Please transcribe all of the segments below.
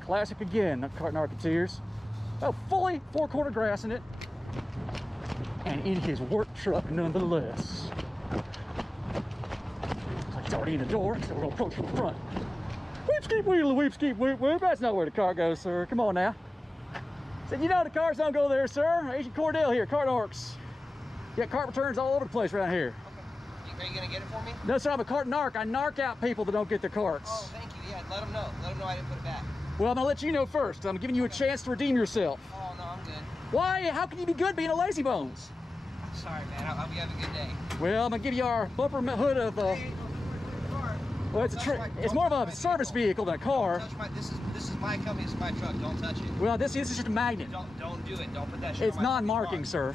Classic again, Cart Narcs. Oh, fully four-quarter grass in it. And in his work truck nonetheless. Looks like he's already in the door, so we're gonna approach from the front. Weep-skeep wheelie, weep-skeep weep-weep. That's not where the car goes, sir. Come on now. Said, you know the cars don't go there, sir. Agent Cordell here, Cart Narcs. Got cart returns all over the place around here. Okay. Are you gonna get it for me? No, sir, I'm a cart narc. I narc out people that don't get their carts. Oh, thank you. Yeah, let them know. Let them know I didn't put it back. Well, I'm gonna let you know first. I'm giving you a chance to redeem yourself. Oh, no, I'm good. Why? How can you be good being a lazy bones? Sorry, man. I hope you have a good day. Well, I'm gonna give you our bumper hood of. Well, it's more of a service vehicle than a car. This is my company. This is my truck. Don't touch it. Well, this is just a magnet. Don't do it. Don't put that shit. It's non-marking, sir.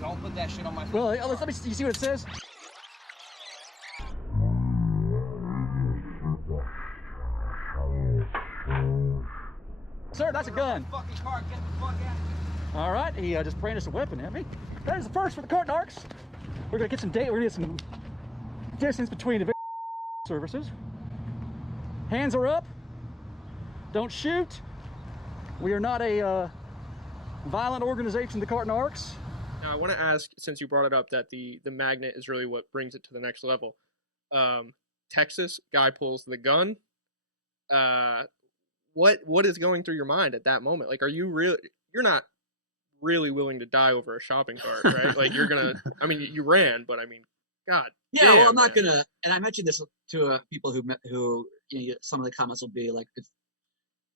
Don't put that shit on my. Well, let me see what it says. Sir, that's a gun. Fucking car, get the fuck out. All right, he just brandished a weapon at me. That is the first for the Cart Narcs. We're gonna get some distance between the services. Hands are up. Don't shoot. We are not a violent organization, the Cart Narcs. Now, I want to ask, since you brought it up, that the magnet is really what brings it to the next level. Texas guy pulls the gun. What is going through your mind at that moment? Like, you're not really willing to die over a shopping cart, right? Like, you're gonna, I mean, you ran, but I mean, God. Yeah, damn, well, I'm not man. gonna, and I mentioned this to people who you know, some of the comments will be like, if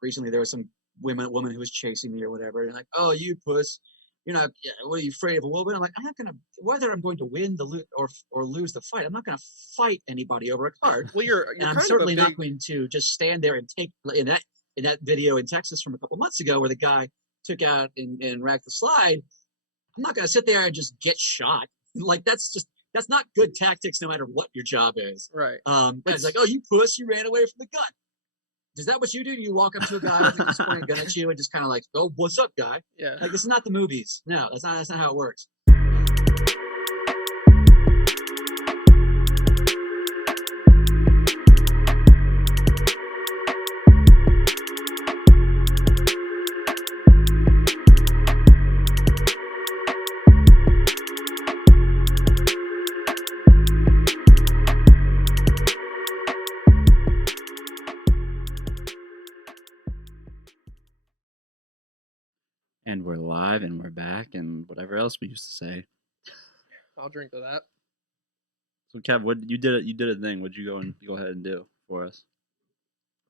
recently there was some woman who was chasing me or whatever, and like, oh, you puss, you're not, yeah, what are you afraid of a woman? I'm like, I'm not gonna, whether I'm going to win or lose the fight, I'm not gonna fight anybody over a cart. Well, you're and I'm kind certainly of a not big, going to just stand there and take in that video in Texas from a couple months ago where the guy took out and racked the slide. I'm not gonna sit there and just get shot. Like that's not good tactics, no matter what your job is. right. It's like, oh, you puss, you ran away from the gun. Is that what you do? Do you walk up to a guy with a pointing gun at you and just kind of like, oh, what's up, guy? Yeah. Like, this is not the movies. No, that's not how it works. And we're live, and we're back, and whatever else we used to say. I'll drink to that. So, Kev, what you did a thing. What'd you go ahead and do for us?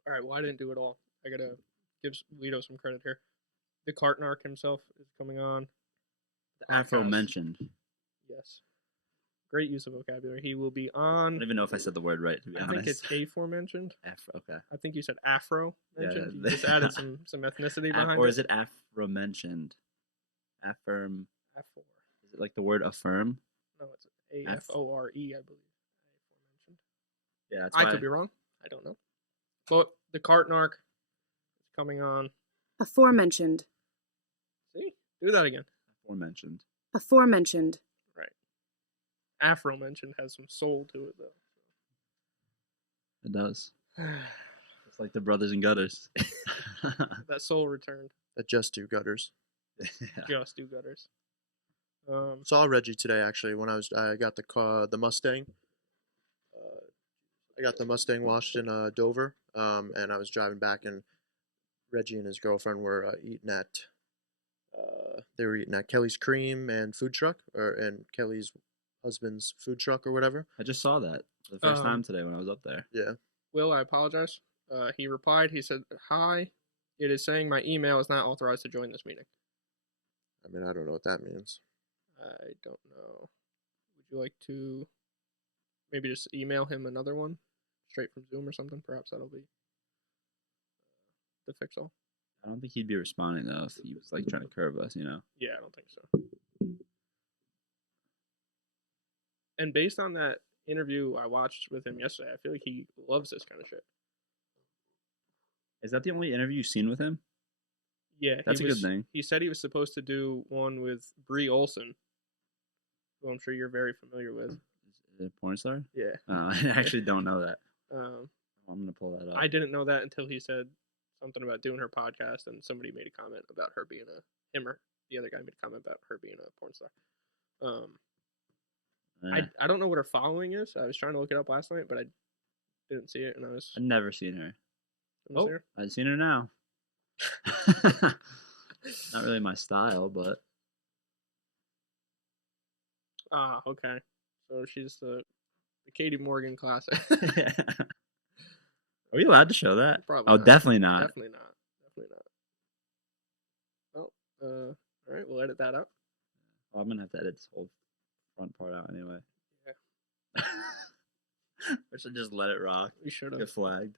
All right. Well, I didn't do it all. I gotta give Lito some credit here. The Cart Narc himself is coming on. The Afro podcast. mentioned. Yes. Great use of vocabulary. He will be I on. don't even know if I said the word right, to be honest. I think it's aforementioned. Okay. I think you said Afro mentioned. Yeah, You just added some ethnicity behind or it. is it Afro mentioned? Affirm. Afor. Is it like the word affirm? No, it's Afore, I believe. Aforementioned. Yeah, that's I could be wrong. I don't know. But the Cart Narc is coming on. Aforementioned. See? Do that again. aforementioned. Aforementioned. Right. Afro mentioned has some soul to it, though. It does. It's like the brothers and gutters. That soul returned. That just do gutters. Yeah. Just do gutters. Saw Reggie today actually when I got the Mustang. I got the Mustang washed in Dover, and I was driving back, and Reggie and his girlfriend were eating at. They were eating at Kelly's Cream and Food Truck, and Kelly's husband's food truck or whatever. I just saw that for the first time today when I was up there. Yeah. Will, I apologize. He replied. He said, "Hi, it is saying my email is not authorized to join this meeting." I mean, I don't know what that means. I don't know. Would you like to maybe just email him another one straight from Zoom or something? Perhaps that'll be the fix all. I don't think he'd be responding though if he was like trying to curve us, you know. Yeah, I don't think so. And based on that interview I watched with him yesterday, I feel like he loves this kind of shit. Is that the only interview you've seen with him? Yeah, That's a good thing. He said he was supposed to do one with Brie Olson, who I'm sure you're very familiar with. Is it a porn star? Yeah. I actually don't know that. I'm gonna pull that up. I didn't know that until he said something about doing her podcast, and somebody made a comment about her being the other guy made a comment about her being a porn star. I don't know what her following is. I was trying to look it up last night, but I didn't see it, and I've never seen her. Oh, her. I've seen her now. Not really my style, but Okay. So she's the Katie Morgan classic. are we allowed to show that? Probably. Oh, not. definitely not. Definitely not. Oh, all right. We'll edit that out. Oh, I'm gonna have to edit this whole front part out anyway. Yeah. I should just let it rock. We should have. Get flagged.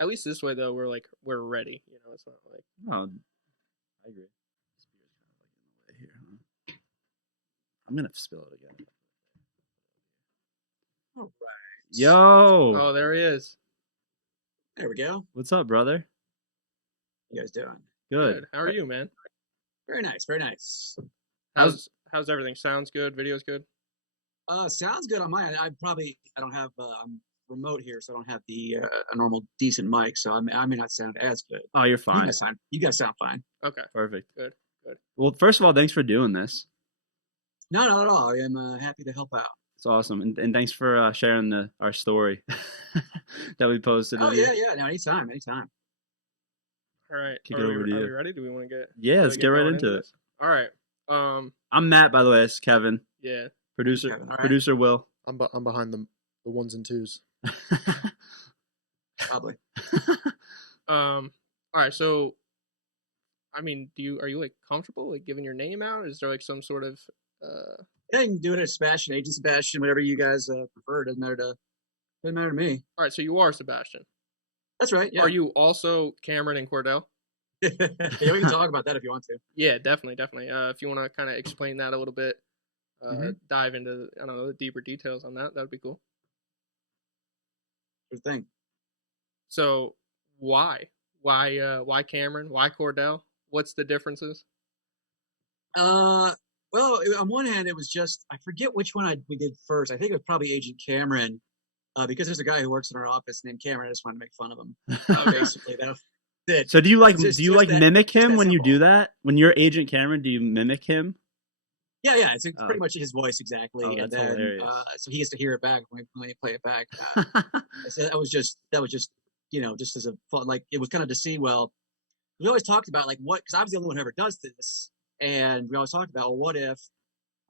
At least this way, though, we're ready. You know, it's not like. Oh, I agree. This beer's kind of like in the way here, huh? I'm gonna spill it again. All right. Yo. Oh, there he is. There we go. What's up, brother? How you guys doing? Good. How are you, man? Very nice. Very nice. How's everything? Sounds good. Video's good. Sounds good on my end. I don't have I'm remote here, so I don't have the a normal decent mic, so I may not sound as good. Oh, you're fine. You guys sound fine. Okay. Perfect. Good. Well, first of all, thanks for doing this. No, not at all. I am happy to help out. It's awesome, and thanks for sharing our story that we posted. Oh yeah. No, anytime. All right. Kick it over to Are you. we ready? Do we want to get? Yeah, let's get right going into it. this? All right. I'm Matt, by the way. It's Kevin. Yeah. Producer. Kevin, all right. Producer Will. I'm behind the ones and twos. Probably. All right. So, I mean, are you like comfortable like giving your name out? Is there like some sort of Yeah, you can do it as Sebastian, Agent Sebastian, whatever you guys prefer. Doesn't matter to me. All right. So you are Sebastian. That's right. Yeah. Are you also Cameron and Cordell? Yeah, we can talk about that if you want to. Yeah, definitely. If you want to kind of explain that a little bit, Mhm. dive into the deeper details on that. That'd be cool. Sure thing. So why Cameron? Why Cordell? What's the differences? Well, on one hand, it was just I forget which one we did first. I think it was probably Agent Cameron, because there's a guy who works in our office named Cameron. I just wanted to make fun of him. Basically, that's it. So do you like Just that- mimic just him that when you simple. do that? When you're Agent Cameron, do you mimic him? Yeah. It's pretty much his voice exactly, Oh, and that's then hilarious. so he has to hear it back when we play it back. So that was just just as a fun, like it was kind of to see. Well, we always talked about like what, because I was the only one who ever does this, and we always talked about, well, what if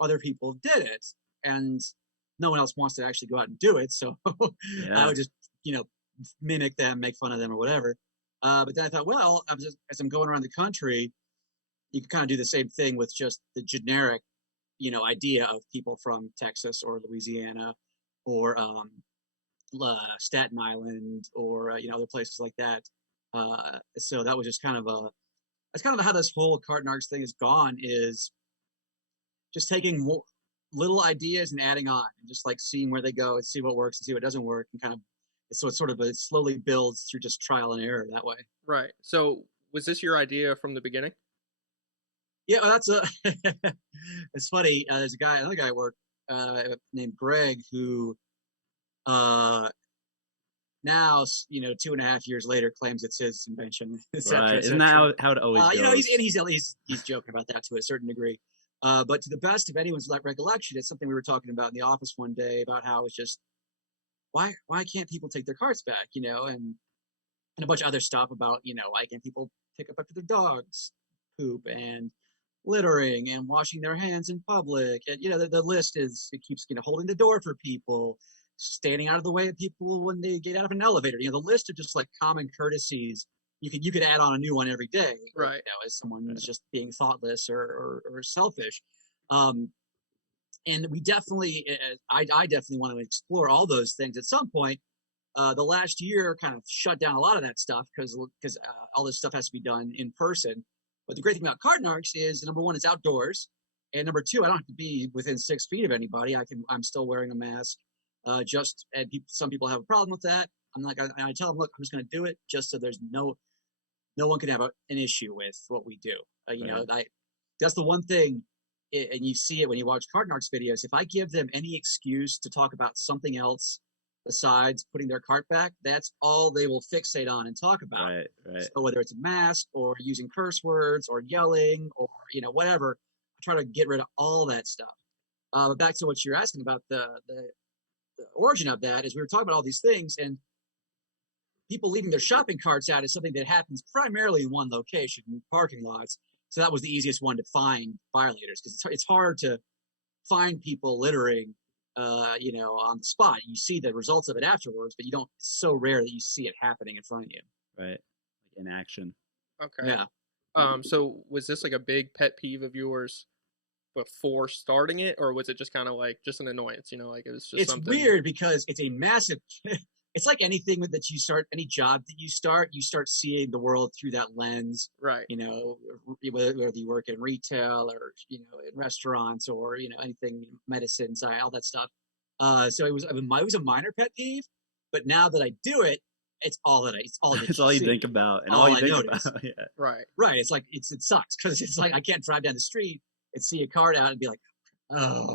other people did it and no one else wants to actually go out and do it, so I Yeah. would just mimic them, make fun of them or whatever. But then I thought, well, as I'm going around the country, you can kind of do the same thing with just the generic idea of people from Texas or Louisiana or Staten Island or other places like that. So that was just that's kind of how this whole Cart Narcs thing has gone, is just taking little ideas and adding on, and just like seeing where they go and see what works and see what doesn't work, and kind of it slowly builds through just trial and error that way. Right. So was this your idea from the beginning? Yeah, well, that's it's funny. There's another guy at work named Greg who now 2.5 years later claims it's his invention. Right. Isn't that how it always goes? He's joking about that to a certain degree. But to the best of anyone's recollection, it's something we were talking about in the office one day about how it's just why can't people take their carts back, and a bunch of other stuff about why can't people pick up after their dogs poop and littering and washing their hands in public, and the list keeps holding the door for people, standing out of the way of people when they get out of an elevator. The list of just like common courtesies. You could add on a new one every day, Right? As someone who's just being thoughtless or selfish. And we definitely, I definitely want to explore all those things at some point. The last year kind of shut down a lot of that stuff because all this stuff has to be done in person. But the great thing about Cart Narcs is, number one, it's outdoors, and number two, I don't have to be within 6 feet of anybody. I'm still wearing a mask. Some people have a problem with that. I tell them, look, I'm just going to do it just so there's no one can have an issue with what we do. That's the one thing, and you see it when you watch Cart Narcs videos. If I give them any excuse to talk about something else besides putting their cart back, that's all they will fixate on and talk about. Right, right. So whether it's a mask or using curse words or yelling or whatever, I try to get rid of all that stuff. But back to what you're asking about, the origin of that is we were talking about all these things, and people leaving their shopping carts out is something that happens primarily in one location, in parking lots. So that was the easiest one to find violators, because it's hard to find people littering, on the spot. You see the results of it afterwards, but you don't. It's so rare that you see it happening in front of you. Right, like in action. Okay. Yeah. So was this like a big pet peeve of yours before starting it, or was it just kind of like just an annoyance? Like it was just. It's weird because it's a massive. It's like anything that you start, any job that you start seeing the world through that lens. Right. Whether you work in retail or, in restaurants or, anything, medicine, all that stuff. So it was a minor pet peeve, but now that I do it, it's all that it's all you think about, and all you think about. Yeah. Right. Right. It's like, it sucks because it's like, I can't drive down the street and see a cart out and be like, oh,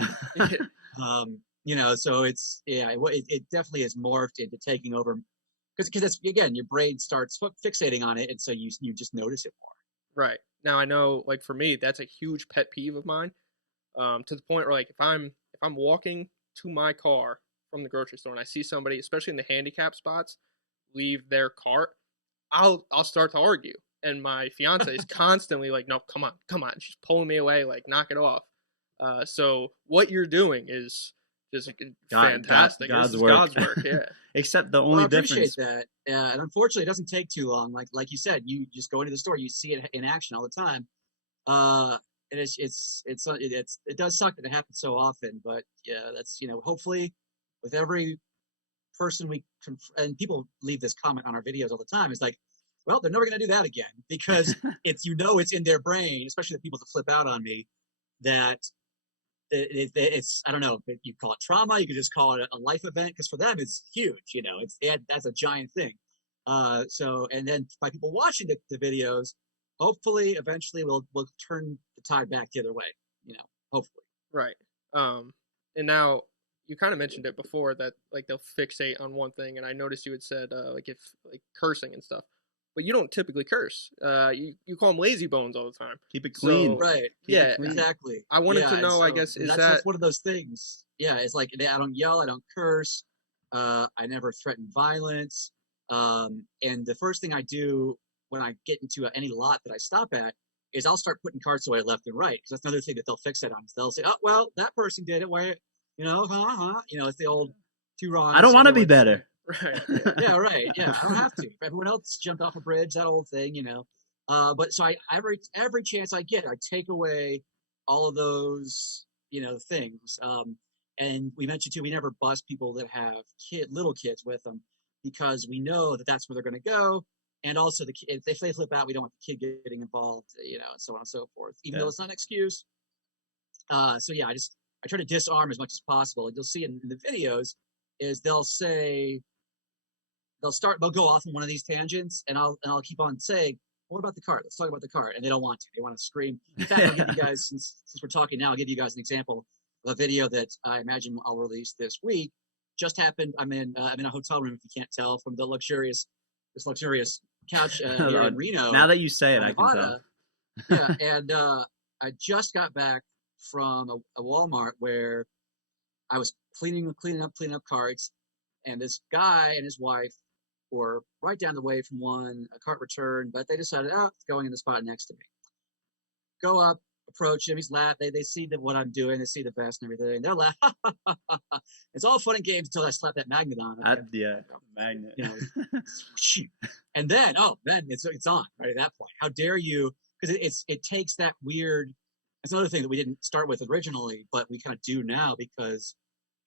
so it's, it definitely has morphed into taking over because that's, again, your brain starts fixating on it. And so you just notice it more. Right. Now I know, like for me, that's a huge pet peeve of mine. To the point where like if I'm walking to my car from the grocery store and I see somebody, especially in the handicap spots, leave their cart, I'll start to argue. And my fiance is constantly like, no, come on. She's pulling me away, like, knock it off. So what you're doing is just fantastic. God's work, yeah. Except the only difference. I appreciate that. Yeah, and unfortunately, it doesn't take too long. Like you said, you just go into the store, you see it in action all the time. It does suck that it happens so often, but yeah, that's hopefully with every person and people leave this comment on our videos all the time. It's like, well, they're never going to do that again because it's in their brain, especially the people that flip out on me, that it's I don't know if you call it trauma, you could just call it a life event, because for them it's huge. That's a giant thing. So, and then by people watching the videos, hopefully eventually we'll turn the tide back the other way. Hopefully. Right. And now you kind of mentioned it before that like they'll fixate on one thing, and I noticed you had said like if like cursing and stuff. But you don't typically curse. You call them lazy bones all the time. Keep it clean. So, right. Yeah, exactly. I wanted to know, I guess, that's one of those things. Yeah, it's like I don't yell, I don't curse. I never threaten violence. And the first thing I do when I get into any lot that I stop at is I'll start putting carts away left and right, because that's another thing that they'll fixate on. They'll say, oh, well, that person did it. Why, it's the old two wrongs. I don't want to be better. Right. Yeah, right. Yeah, I don't have to. If everyone else jumped off a bridge, that old thing, But so every chance I get, I take away all of those, things. And we mentioned too, we never bust people that have little kids with them, because we know that that's where they're going to go. And also if they flip out, we don't want the kid getting involved, and so on and so forth. Even though it's not an excuse. So yeah, I try to disarm as much as possible. And you'll see in the videos is they'll go off on one of these tangents, and I'll keep on saying, what about the cart? Let's talk about the cart. And they don't want to. They want to scream. In fact, I'll give you guys, since we're talking now, I'll give you guys an example of a video that I imagine I'll release this week. Just happened. I'm in a hotel room, if you can't tell, from this luxurious couch here in Reno. Now that you say it, I can tell. Yeah, and I just got back from a Walmart where I was cleaning up carts, and this guy and his wife were right down the way from a cart return, but they decided, it's going in the spot next to me. Go up, approach him, he's laughing. They see what I'm doing, they see the vest and everything, and they're laughing. It's all fun and games until I slap that magnet on. Magnet. And then it's on right at that point. How dare you? Because it takes that weird. It's another thing that we didn't start with originally, but we kind of do now, because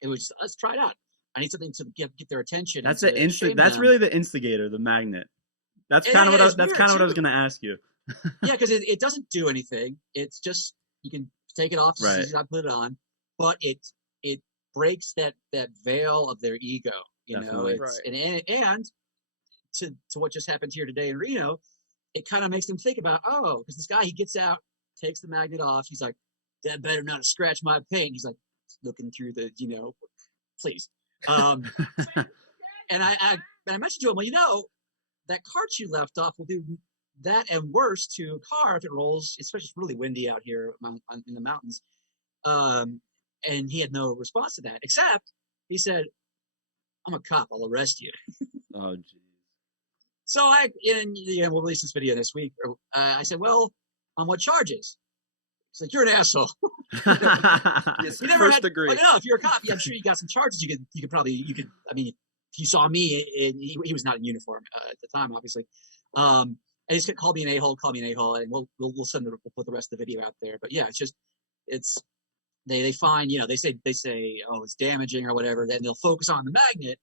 it was just, let's try it out. I need something to get their attention. That's That's really the instigator, the magnet. That's kind of what I was going to ask you. Yeah, because it doesn't do anything. It's just you can take it off as soon as I put it on, but it breaks that veil of their ego. Definitely. And to what just happened here today in Reno, it kind of makes them think about because this guy, he gets out, takes the magnet off. He's like, that better not scratch my paint. He's like looking through the please. Um, and I mentioned to him, well, you know, that cart you left off will do that and worse to a car if it rolls, especially it's really windy out here in the mountains. And he had no response to that, except he said, I'm a cop, I'll arrest you. Oh, geez. So we'll release this video this week. I said, well, on what charges? He's like, you're an asshole. Yes, You never first had, degree. Like, no, if you're a cop, yeah, I'm sure you got some charges. You could probably, I mean, if you saw me, he was not in uniform at the time, obviously. And he's gonna call me an a-hole, and we'll put the rest of the video out there. But yeah, they find, they say, oh, it's damaging or whatever. Then they'll focus on the magnet,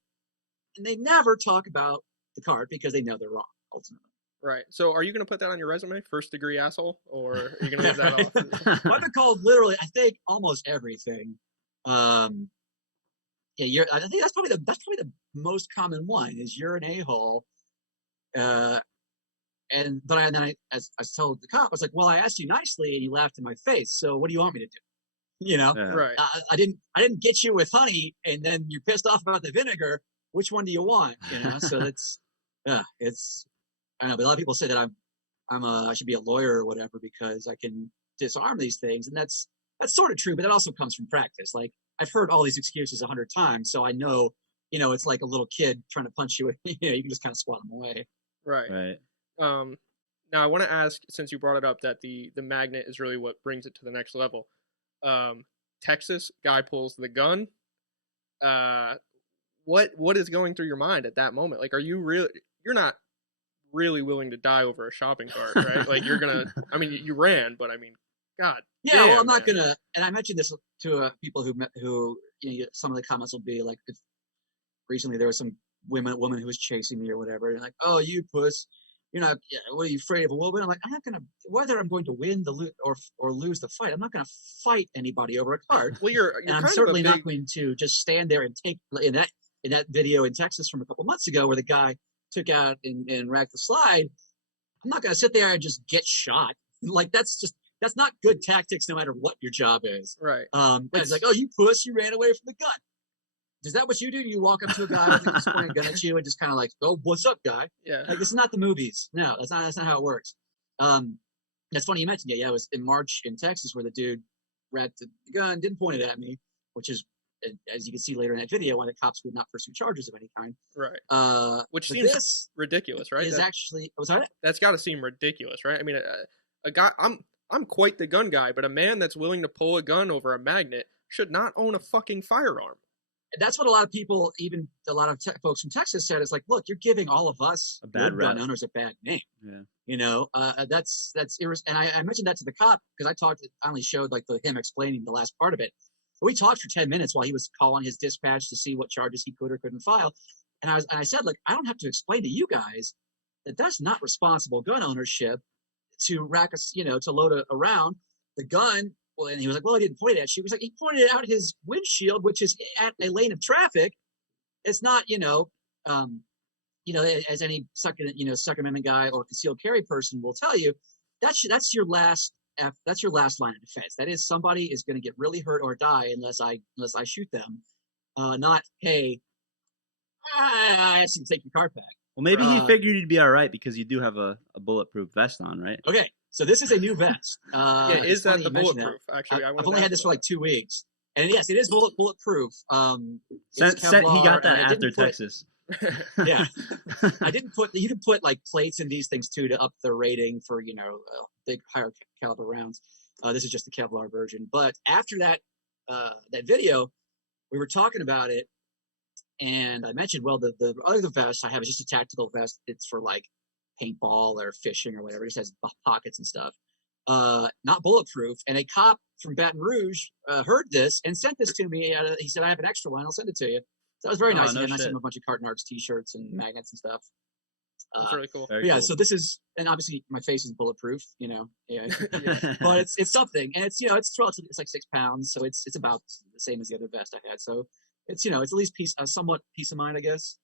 and they never talk about the cart because they know they're wrong ultimately. Right. So are you going to put that on your resume, first degree asshole, or are you going to leave that off? I've been called literally, I think, almost everything. I think that's probably the most common one is you're an a-hole. As I told the cop, I was like, well, I asked you nicely and you laughed in my face. So what do you want me to do? Yeah. Right. I didn't get you with honey, and then you're pissed off about the vinegar. Which one do you want? So that's I know, but a lot of people say that I should be a lawyer or whatever because I can disarm these things, and that's sort of true, but that also comes from practice. Like I've heard all these excuses 100 times, so I know, it's like a little kid trying to punch you. You can just kind of swat them away. Right. Right. Now I want to ask, since you brought it up, that the magnet is really what brings it to the next level. Texas guy pulls the gun. What is going through your mind at that moment? Like, you're not really willing to die over a shopping cart, right? Like you ran, but I mean, God. Yeah, damn, well, I'm not man. gonna, and I mentioned this to people who some of the comments will be like, if recently there was some woman who was chasing me or whatever, and like, oh, you puss, you're not, what are you afraid of a woman? I'm like, I'm not gonna, whether I'm going to win or lose the fight, I'm not gonna fight anybody over a cart. Well, you're And I'm kind certainly of a big, not going to just stand there and take in that video in Texas from a couple months ago where the guy took out and racked the slide. I'm not going to sit there and just get shot. Like that's not good tactics, no matter what your job is. right. It's like, oh, you puss, you ran away from the gun. Is that what you do? You walk up to a guy and he's pointing a gun at you and just kind of like, oh, what's up, guy? Yeah. Like this is not the movies. No, that's not how it works. That's funny you mentioned it. Yeah, it was in March in Texas where the dude racked the gun, didn't point it at me, which is, as you can see later in that video, why the cops would not pursue charges of any kind. Right. Which but seems this ridiculous, right? is actually, was that it? That's got to seem ridiculous, right? I mean, a guy, I'm quite the gun guy, but a man that's willing to pull a gun over a magnet should not own a fucking firearm. That's what a lot of people, even a lot of folks from Texas said, is like, look, you're giving all of us A bad good gun rep. owners a bad name. Yeah. That's and I mentioned that to the cop because I only showed like him explaining the last part of it. But we talked for 10 minutes while he was calling his dispatch to see what charges he could or couldn't file. And I said, like, I don't have to explain to you guys that that's not responsible gun ownership to rack us, to load a round. The gun, well, and he was like, well, I didn't point it at you. He was like, he pointed out his windshield, which is at a lane of traffic. It's not, as any Second Amendment guy or concealed carry person will tell you, that's your last line of defense. That is, somebody is going to get really hurt or die unless I shoot them. Not, hey, I asked you to take your car back. Well, maybe he figured you'd be all right because you do have a bulletproof vest on, right? Okay, so this is a new vest. Yeah, is that the bulletproof? Actually, I've only had this for like 2 weeks, and yes, it is bulletproof. He got that after Texas. Yeah, I didn't put. You can put like plates in these things too to up the rating for big higher caliber rounds. This is just the Kevlar version. But after that video, we were talking about it, and I mentioned, well, the other vest I have is just a tactical vest. It's for like paintball or fishing or whatever. It just has pockets and stuff. Not bulletproof. And a cop from Baton Rouge heard this and sent this to me. He said, I have an extra one. I'll send it to you. So that was very nice. No And I shit. sent him a bunch of Cart Narcs t-shirts and magnets and stuff. That's really cool. Very Yeah, cool. so this is, and obviously my face is bulletproof, yeah. But it's something, and it's it's relatively, it's like 6 pounds, so it's about the same as the other vest I had. So it's it's at least somewhat peace of mind, I guess.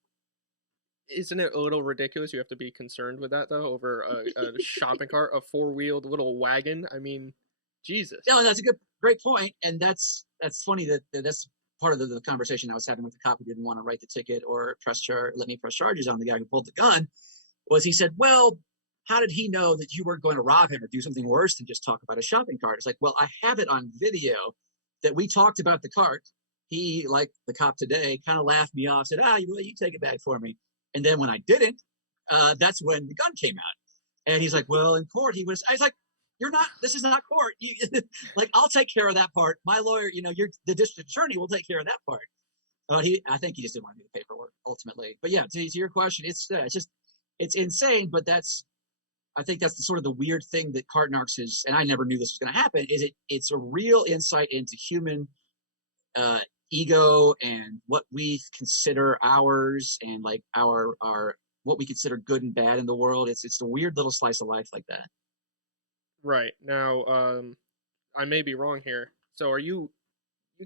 Isn't it a little ridiculous? You have to be concerned with that though, over a shopping cart, a 4-wheeled little wagon. I mean, Jesus. No, that's a great point, and that's funny that that's part of the conversation I was having with the cop who didn't want to write the ticket or let me press charges on the guy who pulled the gun was he said, well, how did he know that you weren't going to rob him or do something worse than just talk about a shopping cart? It's like, well, I have it on video that we talked about the cart. He, like the cop today, kind of laughed me off, said, you take it back for me. And then when I didn't, that's when the gun came out. And he's like, well, in court, I was like, this is not court. Like, I'll take care of that part. My lawyer, you're the district attorney will take care of that part. But I think he just didn't want to do the paperwork ultimately. But yeah, to your question, it's insane. But I think that's the weird thing that Cart Narcs is, and I never knew this was going to happen. It's a real insight into human ego and what we consider ours, and like our what we consider good and bad in the world. It's a weird little slice of life like that. Right. Now, I may be wrong here. So you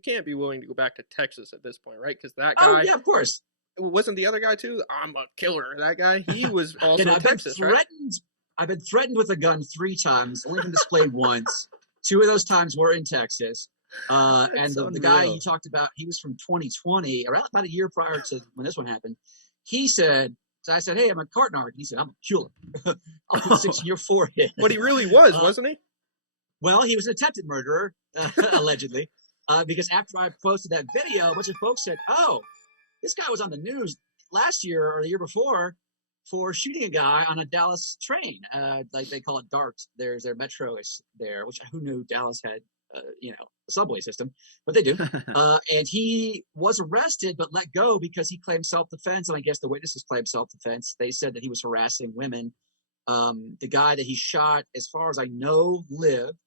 can't be willing to go back to Texas at this point, right? Because that guy. Oh, yeah, of course. Wasn't the other guy too? I'm a killer. That guy, he was also in Texas, right? I've been threatened with a gun 3 times, only been displayed once. 2 of those times were in Texas. And the guy you talked about, he was from 2020, around about a year prior to when this one happened. He said, so I said, hey, I'm a cart narc. He said, I'm a killer. I'll put 6 in your forehead. But he really was, wasn't he? Well, he was an attempted murderer, allegedly, because after I posted that video, a bunch of folks said, oh, this guy was on the news last year or the year before for shooting a guy on a Dallas train. Like they call it DART. There's their metro is there, which who knew Dallas had, a subway system, but they do. And he was arrested but let go because he claimed self-defense. And I guess the witnesses claimed self-defense. They said that he was harassing women. The guy that he shot, as far as I know, lived.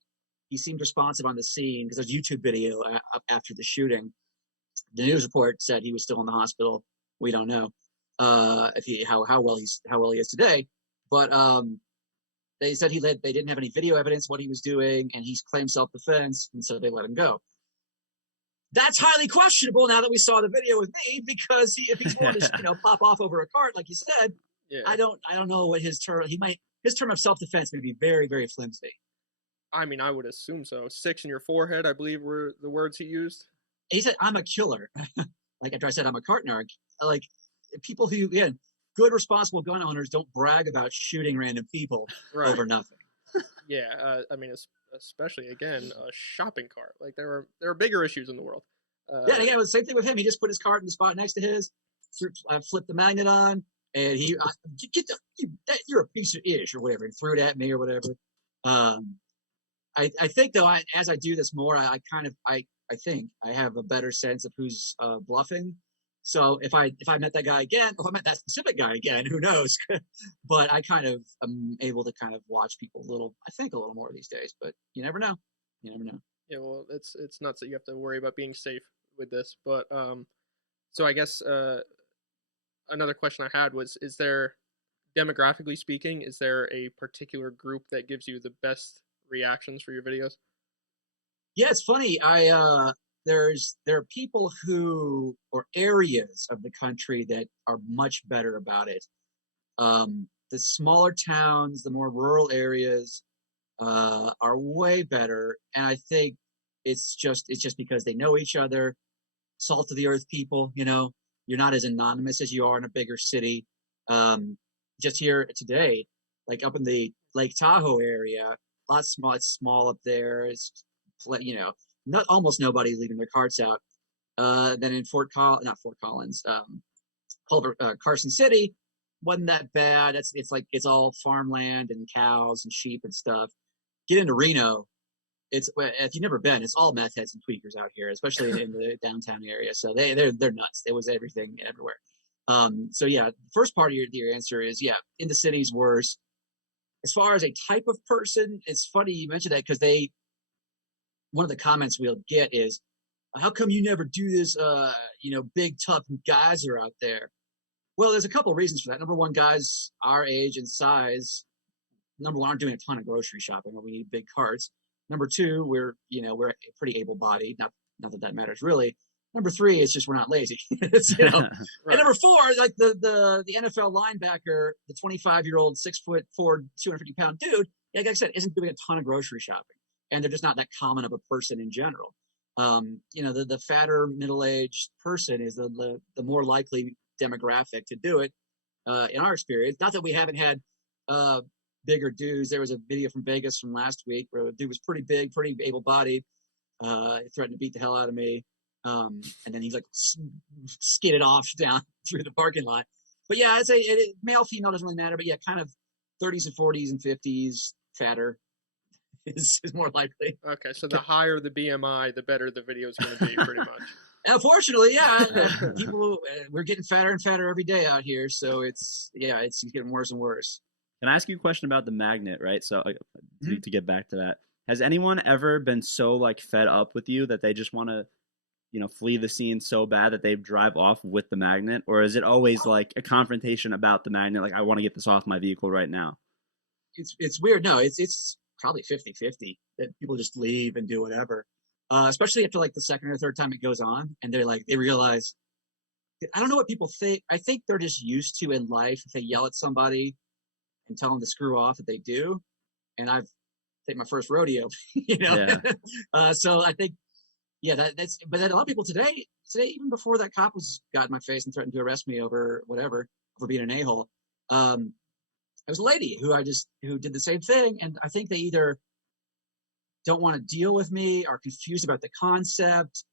He seemed responsive on the scene because there's a YouTube video after the shooting. The news report said he was still in the hospital. We don't know how well he is today, but they said they didn't have any video evidence what he was doing, and he's claimed self-defense, and so they let him go. That's highly questionable now that we saw the video with me, because if he's willing to pop off over a cart like you said, yeah. I don't know what his term of self-defense may be very, very flimsy. I mean, I would assume so. 6 in your forehead, I believe, were the words he used. He said, I'm a killer. Like after I said I'm a cart narc, like people who, again, good responsible gun owners don't brag about shooting random people over nothing. Yeah, I mean, especially again, a shopping cart. Like there are bigger issues in the world. Yeah, again, it was the same thing with him. He just put his cart in the spot next to his, flipped the magnet on, and you're a piece of ish or whatever, and threw it at me or whatever. I think though, as I do this more, I think I have a better sense of who's bluffing. So if I met that guy again, if I met that specific guy again, who knows? But I kind of am able to kind of watch people a little more these days. But you never know. You never know. Yeah, well, it's nuts that you have to worry about being safe with this. But so I guess another question I had was: is there, demographically speaking, is there a particular group that gives you the best reactions for your videos? Yeah, it's funny. There are people or areas of the country that are much better about it. The smaller towns, the more rural areas are way better, and I think it's just because they know each other. Salt of the earth people, you're not as anonymous as you are in a bigger city. Just here today, like up in the Lake Tahoe area, it's small up there. It's not almost nobody leaving their carts out. Then in Carson City, wasn't that bad. It's all farmland and cows and sheep and stuff. Get into Reno, if you've never been, it's all meth heads and tweakers out here, especially in the downtown area. So they're nuts. It was everything everywhere. So yeah, the first part of your answer is in the cities worse. As far as a type of person, it's funny you mentioned that, because one of the comments we'll get is, how come you never do this, big, tough guys are out there? Well, there's a couple of reasons for that. Number one, guys our age and size, aren't doing a ton of grocery shopping where we need big carts. Number two, we're pretty able-bodied. Not that matters really. Number three, it's just we're not lazy. Right. And number four, like the NFL linebacker, the 25-year-old, 6'4", 250-pound dude, like I said, isn't doing a ton of grocery shopping. And they're just not that common of a person in general. You know, the fatter middle-aged person is the more likely demographic to do it. In our experience, not that we haven't had bigger dudes. There was a video from Vegas from last week where a dude was pretty big, pretty able-bodied, threatened to beat the hell out of me, and then he's like skidded off down through the parking lot. But yeah, I'd say male, female doesn't really matter. But yeah, kind of 30s and 40s and 50s, fatter is more likely. Okay, so the higher the BMI, the better the video is going to be, pretty much. Unfortunately, yeah, people we're getting fatter and fatter every day out here, so it's getting worse and worse. Can I ask you a question about the magnet, right? So to get back to that, has anyone ever been so like fed up with you that they just want to, flee the scene so bad that they drive off with the magnet? Or is it always like a confrontation about the magnet? Like, I want to get this off my vehicle right now. It's weird. No, it's probably 50-50 that people just leave and do whatever. Especially after like the second or third time it goes on, and they realize, I don't know what people think. I think they're just used to in life, if they yell at somebody and tell them to screw off, that they do. And I've taken my first rodeo, Yeah. So I think, yeah, that's, but then a lot of people today, even before that cop got in my face and threatened to arrest me over being an a-hole, there was a lady who did the same thing. And I think they either don't want to deal with me, are confused about the concept,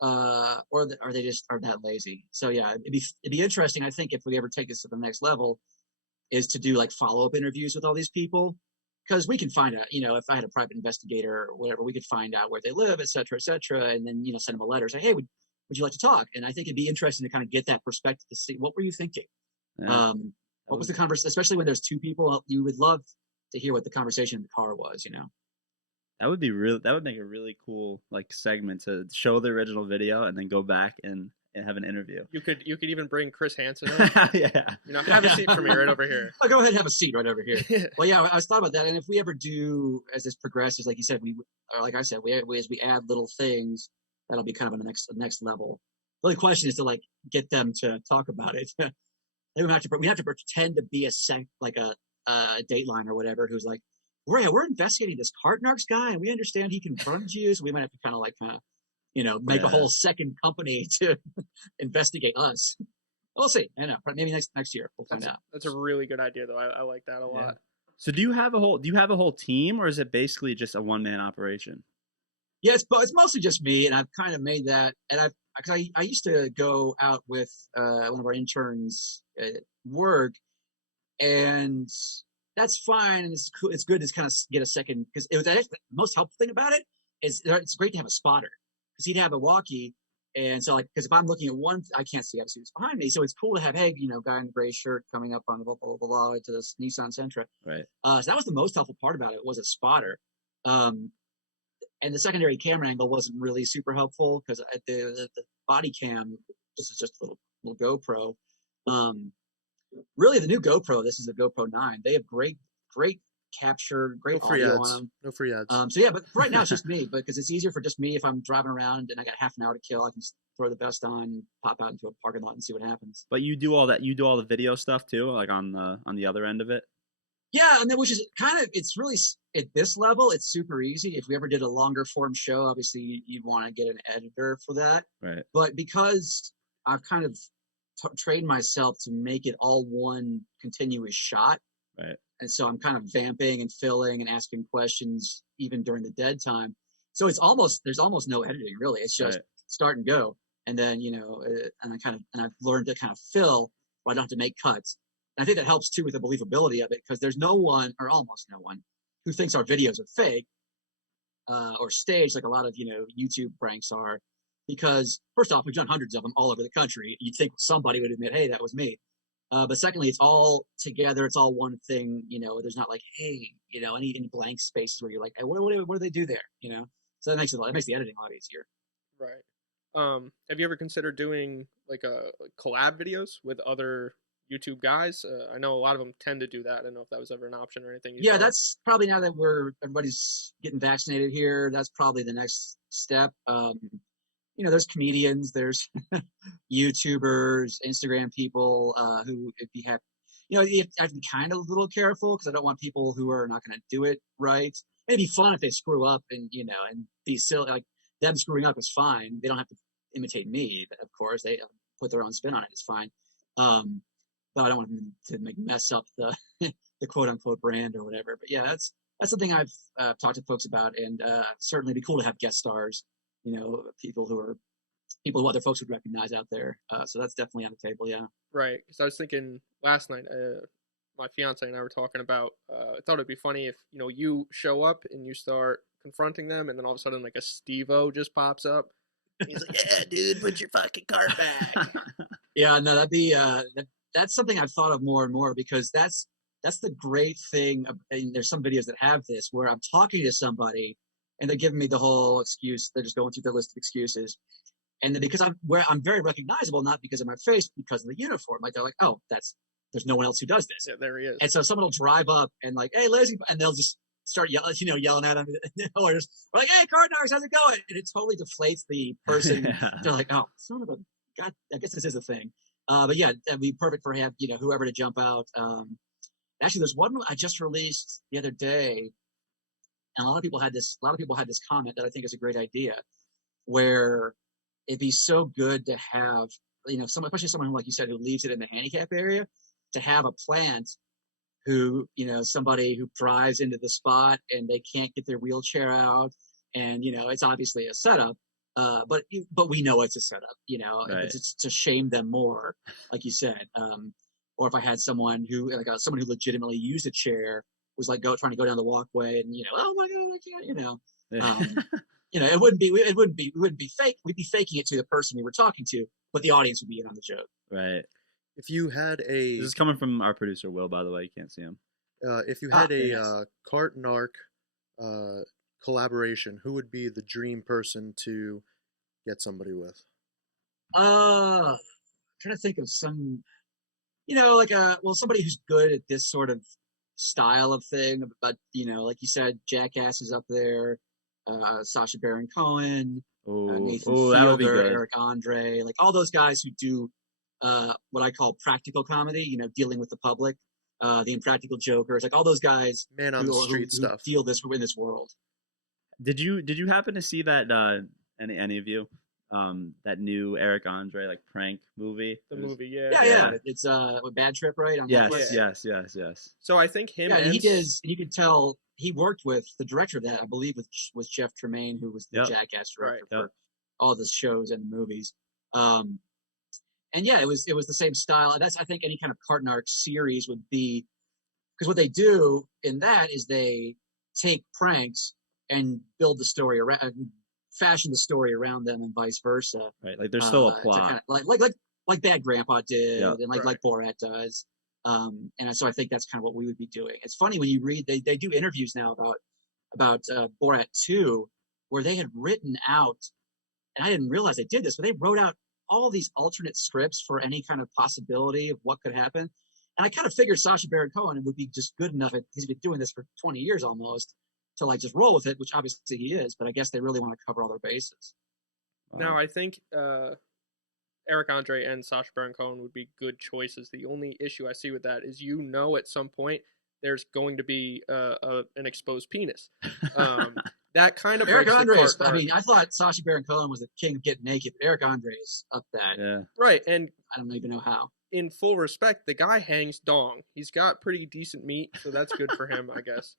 or they just are that lazy. So yeah, it'd be interesting. I think if we ever take this to the next level, is to do like follow-up interviews with all these people, because we can find out, if I had a private investigator or whatever, we could find out where they live, et cetera, and then, send them a letter, say, hey, would you like to talk? And I think it'd be interesting to kind of get that perspective to see, what were you thinking? Yeah. What was the conversation, especially when there's two people, you would love to hear what the conversation in the car was, That would be that would make a really cool like segment to show the original video and then go back and have an interview. You could even bring Chris Hansen up. Yeah. Have a seat for me right over here. Oh, go ahead and have a seat right over here. Well, yeah, I was thought about that. And if we ever do, as this progresses, like you said, like I said, as we add little things, that'll be kind of on the next level. The only question is to like get them to talk about it. we have to pretend to be a Dateline or whatever, who's like, we're investigating this Cart Narcs guy, and we understand he confronted you, so we might have to kind of make a whole second company to investigate us. We'll see. I know. Maybe next year we'll find out. That's a really good idea, though. I like that a lot. So do you have a whole team, or is it basically just a one-man operation? Yeah, it's mostly just me, and I've kind of made that. And I used to go out with one of our interns at work, and that's fine, and it's cool. It's good to kind of get a second, because the most helpful thing about it is it's great to have a spotter, because he'd have a walkie, and so because if I'm looking at one, I can't see obviously what's behind me, so it's cool to have, hey, guy in the gray shirt coming up on the blah blah blah to this Nissan Sentra. Right. So that was the most helpful part about it, was a spotter. And the secondary camera angle wasn't really super helpful, because the body cam, this is just a little GoPro. Really, the new GoPro, this is a GoPro 9. They have great capture, great audio on them. No free ads. So yeah, but right now it's just me, because it's easier for just me if I'm driving around and I got half an hour to kill. I can just throw the vest on, pop out into a parking lot, and see what happens. But you do all that. You do all the video stuff too, like on the other end of it. Yeah, and then, which is kind of, it's really, at this level, it's super easy. If we ever did a longer form show, obviously you'd want to get an editor for that. Right. But because I've kind of trained myself to make it all one continuous shot. Right. And so I'm kind of vamping and filling and asking questions even during the dead time. So there's almost no editing really. It's just start and go. And then, and I've learned to kind of fill where I don't have to make cuts. And I think that helps too with the believability of it, because there's no one, or almost no one, who thinks our videos are fake or staged like a lot of, YouTube pranks are. Because first off, we've done hundreds of them all over the country. You'd think somebody would admit, hey, that was me. But secondly, it's all together. It's all one thing. There's not like, hey, any blank spaces where you're like, hey, what do they do there? So that makes the editing a lot easier. Right. Have you ever considered doing like collab videos with other YouTube guys? I know a lot of them tend to do that. I don't know if that was ever an option or anything. Yeah, that's probably, now that everybody's getting vaccinated here, that's probably the next step. There's comedians, there's YouTubers, Instagram people who, if you have, you have to be kind of a little careful, because I don't want people who are not going to do it right. It'd be fun if they screw up and and be silly, like them screwing up is fine. They don't have to imitate me, of course. They put their own spin on it. It's fine. But I don't want them to mess up the the quote unquote brand or whatever. But yeah, that's something I've talked to folks about, and certainly it'd be cool to have guest stars. People who other folks would recognize out there. So that's definitely on the table. Yeah. Right. Because I was thinking last night, my fiance and I were talking about. I thought it'd be funny if you show up and you start confronting them, and then all of a sudden like a Steve-O just pops up. He's like, "Yeah, dude, put your fucking cart back." Yeah, no, that'd be that's something I've thought of more and more, because that's the great thing. And there's some videos that have this where I'm talking to somebody and they're giving me the whole excuse. They're just going through their list of excuses, and then because I'm very recognizable, not because of my face, because of the uniform. Like they're like, oh, there's no one else who does this. Yeah, there he is. And so someone will drive up and like, hey, lazy, and they'll just start yelling at them, or just like, hey, Cart Narcs, how's it going? And it totally deflates the person. Yeah. They're like, oh, son of a god, I guess this is a thing. But yeah, that'd be perfect for whoever to jump out. Actually, there's one I just released the other day, and a lot of people had this comment that I think is a great idea, where it'd be so good to have especially someone who, like you said, who leaves it in the handicap area, to have a plant who, somebody who drives into the spot and they can't get their wheelchair out, and it's obviously a setup, but we know it's a setup, Right. it's to shame them more, like you said. Or if I had someone who legitimately used a chair, was like trying to go down the walkway, and oh my god, I can't, it wouldn't be fake. We'd be faking it to the person we were talking to, but the audience would be in on the joke. Right. If you had a This is coming from our producer Will, by the way. You can't see him. if you had very a nice. Cart Narc collaboration, who would be the dream person to get somebody with? I'm trying to think of some, somebody who's good at this sort of style of thing. But like you said, Jackass is up there. Sacha Baron Cohen, Nathan that would be Fielder, good. Eric Andre, like all those guys who do what I call practical comedy. Dealing with the public, the Impractical Jokers, like all those guys Man on the street who stuff. deal in this world. Did you happen to see that any of you that new Eric Andre like prank movie? The It was- movie, yeah. Yeah. It's a Bad Trip, right? On Netflix? Yes. So I think him Yeah, and and you could tell he worked with the director of that, I believe, was Jeff Tremaine, who was the Yep. Jackass director Right, for all the shows and the movies. And yeah, it was the same style. And I think any kind of Cart Narc series would be, because what they do in that is they take pranks and build the story around, fashion the story around them, and vice versa. Right. Like there's still a to plot. kinda, like Bad Grandpa did, Yeah. and like Right. Borat does. And so I think that's kind of what we would be doing. It's funny when you read, they do interviews now about Borat 2, where they had written out, and I didn't realize they did this, but they wrote out all of these alternate scripts for any kind of possibility of what could happen. And I kind of figured Sacha Baron Cohen would be just good enough. He's been doing this for 20 years almost, to like just roll with it, which obviously he is. But I guess they really want to cover all their bases. Now I think Eric Andre and Sacha Baron Cohen would be good choices. The only issue I see with that is at some point there's going to be an exposed penis. That kind of Eric breaks the Andre is, Cart I mean, Narc. I thought Sacha Baron Cohen was the king of getting naked, but Eric Andre is up that. Yeah. Right, and I don't even know how. in full respect, the guy hangs dong. He's got pretty decent meat, so that's good for him, I guess.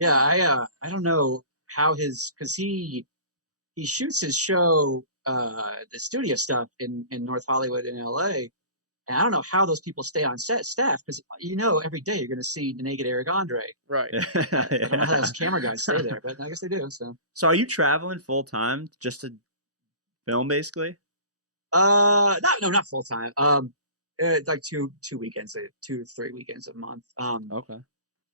Yeah, I don't know how because he shoots his show, the studio stuff in North Hollywood in LA, and I don't know how those people stay on staff, because every day you're going to see the naked Eric Andre. Right. I don't know how those camera guys stay there, but I guess they do. So So are you traveling full time just to film, basically? not full time. Like two weekends, 2-3 weekends a month. Okay.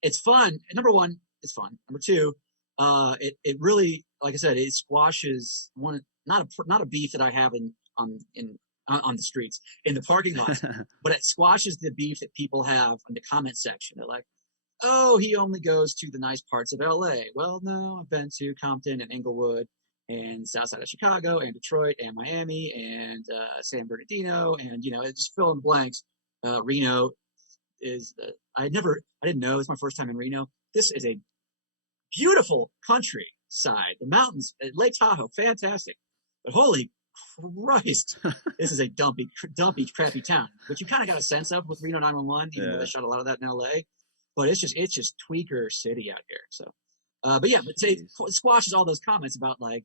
It's fun. Number one, it's fun. Number two, it really, like I said, it squashes not a beef that I have on the streets, in the parking lots, but it squashes the beef that people have in the comment section. They're like, oh, he only goes to the nice parts of LA. Well, no, I've been to Compton and Inglewood and south side of Chicago and Detroit and Miami and San Bernardino, and it's just fill in blanks. Reno is I didn't know, it's my first time in Reno. This is a beautiful country. side, the mountains, Lake Tahoe, fantastic. But holy Christ, this is a dumpy, crappy town, which you kind of got a sense of with Reno 911, even though they shot a lot of that in LA. But it's just tweaker city out here. So, but yeah, but it squashes all those comments about like,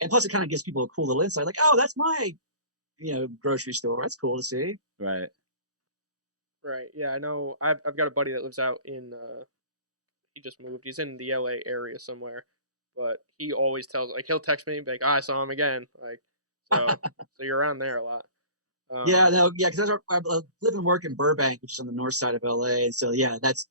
and plus it kind of gives people a cool little insight, like, oh, that's my, grocery store. That's cool to see. Right. Right. Yeah, I know. I've got a buddy that lives out in. He just moved. He's in the LA area somewhere, but he always tells, like, he'll text me, be like, I saw him again. Like, so you're around there a lot. Because I live and work in Burbank, which is on the north side of LA, and so that's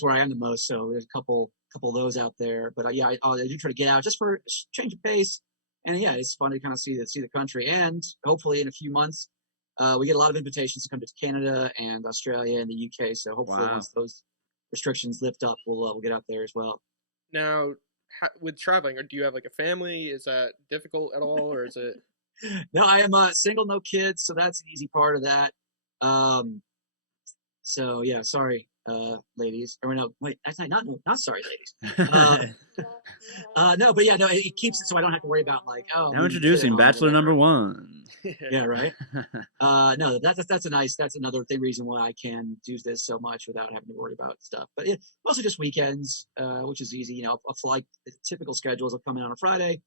where I am the most. So there's a couple of those out there, but I do try to get out just for a change of pace, and it's fun to kind of see the country, and hopefully in a few months, we get a lot of invitations to come to Canada and Australia and the UK. So hopefully once those restrictions lift up, we'll get out there as well. Now, with traveling, do you have like a family? Is that difficult at all, or is it? No, I am single, no kids, so that's the easy part of that. So yeah, sorry, ladies. Or no, wait, actually, not sorry, ladies. No, but it keeps it so I don't have to worry about like, oh. Now introducing Bachelor number 1. Yeah, right. No, that's another reason why I can do this so much without having to worry about stuff. But mostly just weekends, which is easy. A flight, typical schedules will come in on a Friday.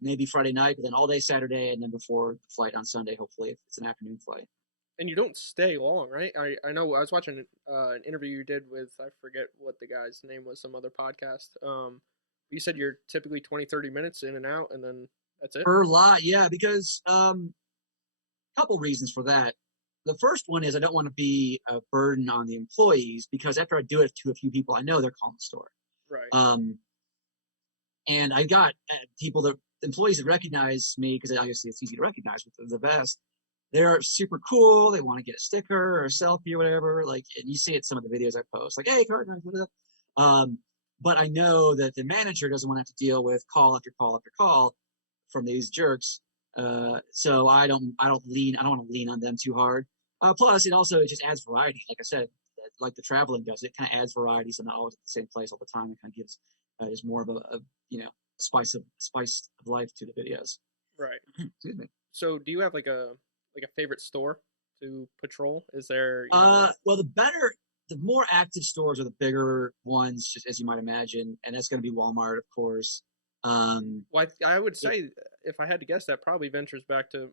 Maybe Friday night, but then all day Saturday, and then before the flight on Sunday, hopefully, if it's an afternoon flight. And you don't stay long, right? I know I was watching an interview you did with, I forget what the guy's name was, some other podcast. You said you're typically 20, 30 minutes in and out, and then that's it? Per lot, yeah, because couple reasons for that. The first one is I don't want to be a burden on the employees, because after I do it to a few people I know, they're calling the store. Right. And I got employees that recognize me, because obviously it's easy to recognize with the vest. They're super cool. They want to get a sticker or a selfie or whatever. Like, and you see it in some of the videos I post, like, hey, Cart Narcs, but I know that the manager doesn't want to have to deal with call after call after call from these jerks. So I don't want to lean on them too hard. Plus, it just adds variety. Like I said, like the traveling does, it kind of adds variety. So I'm not always at the same place all the time. It kind of gives just more of a spice of life to the videos. Right. Excuse me. So do you have like a favorite store to patrol? Is there? Well, the more active stores are the bigger ones, just as you might imagine, and that's going to be Walmart, of course. Well, I would say, if I had to guess, that probably ventures back to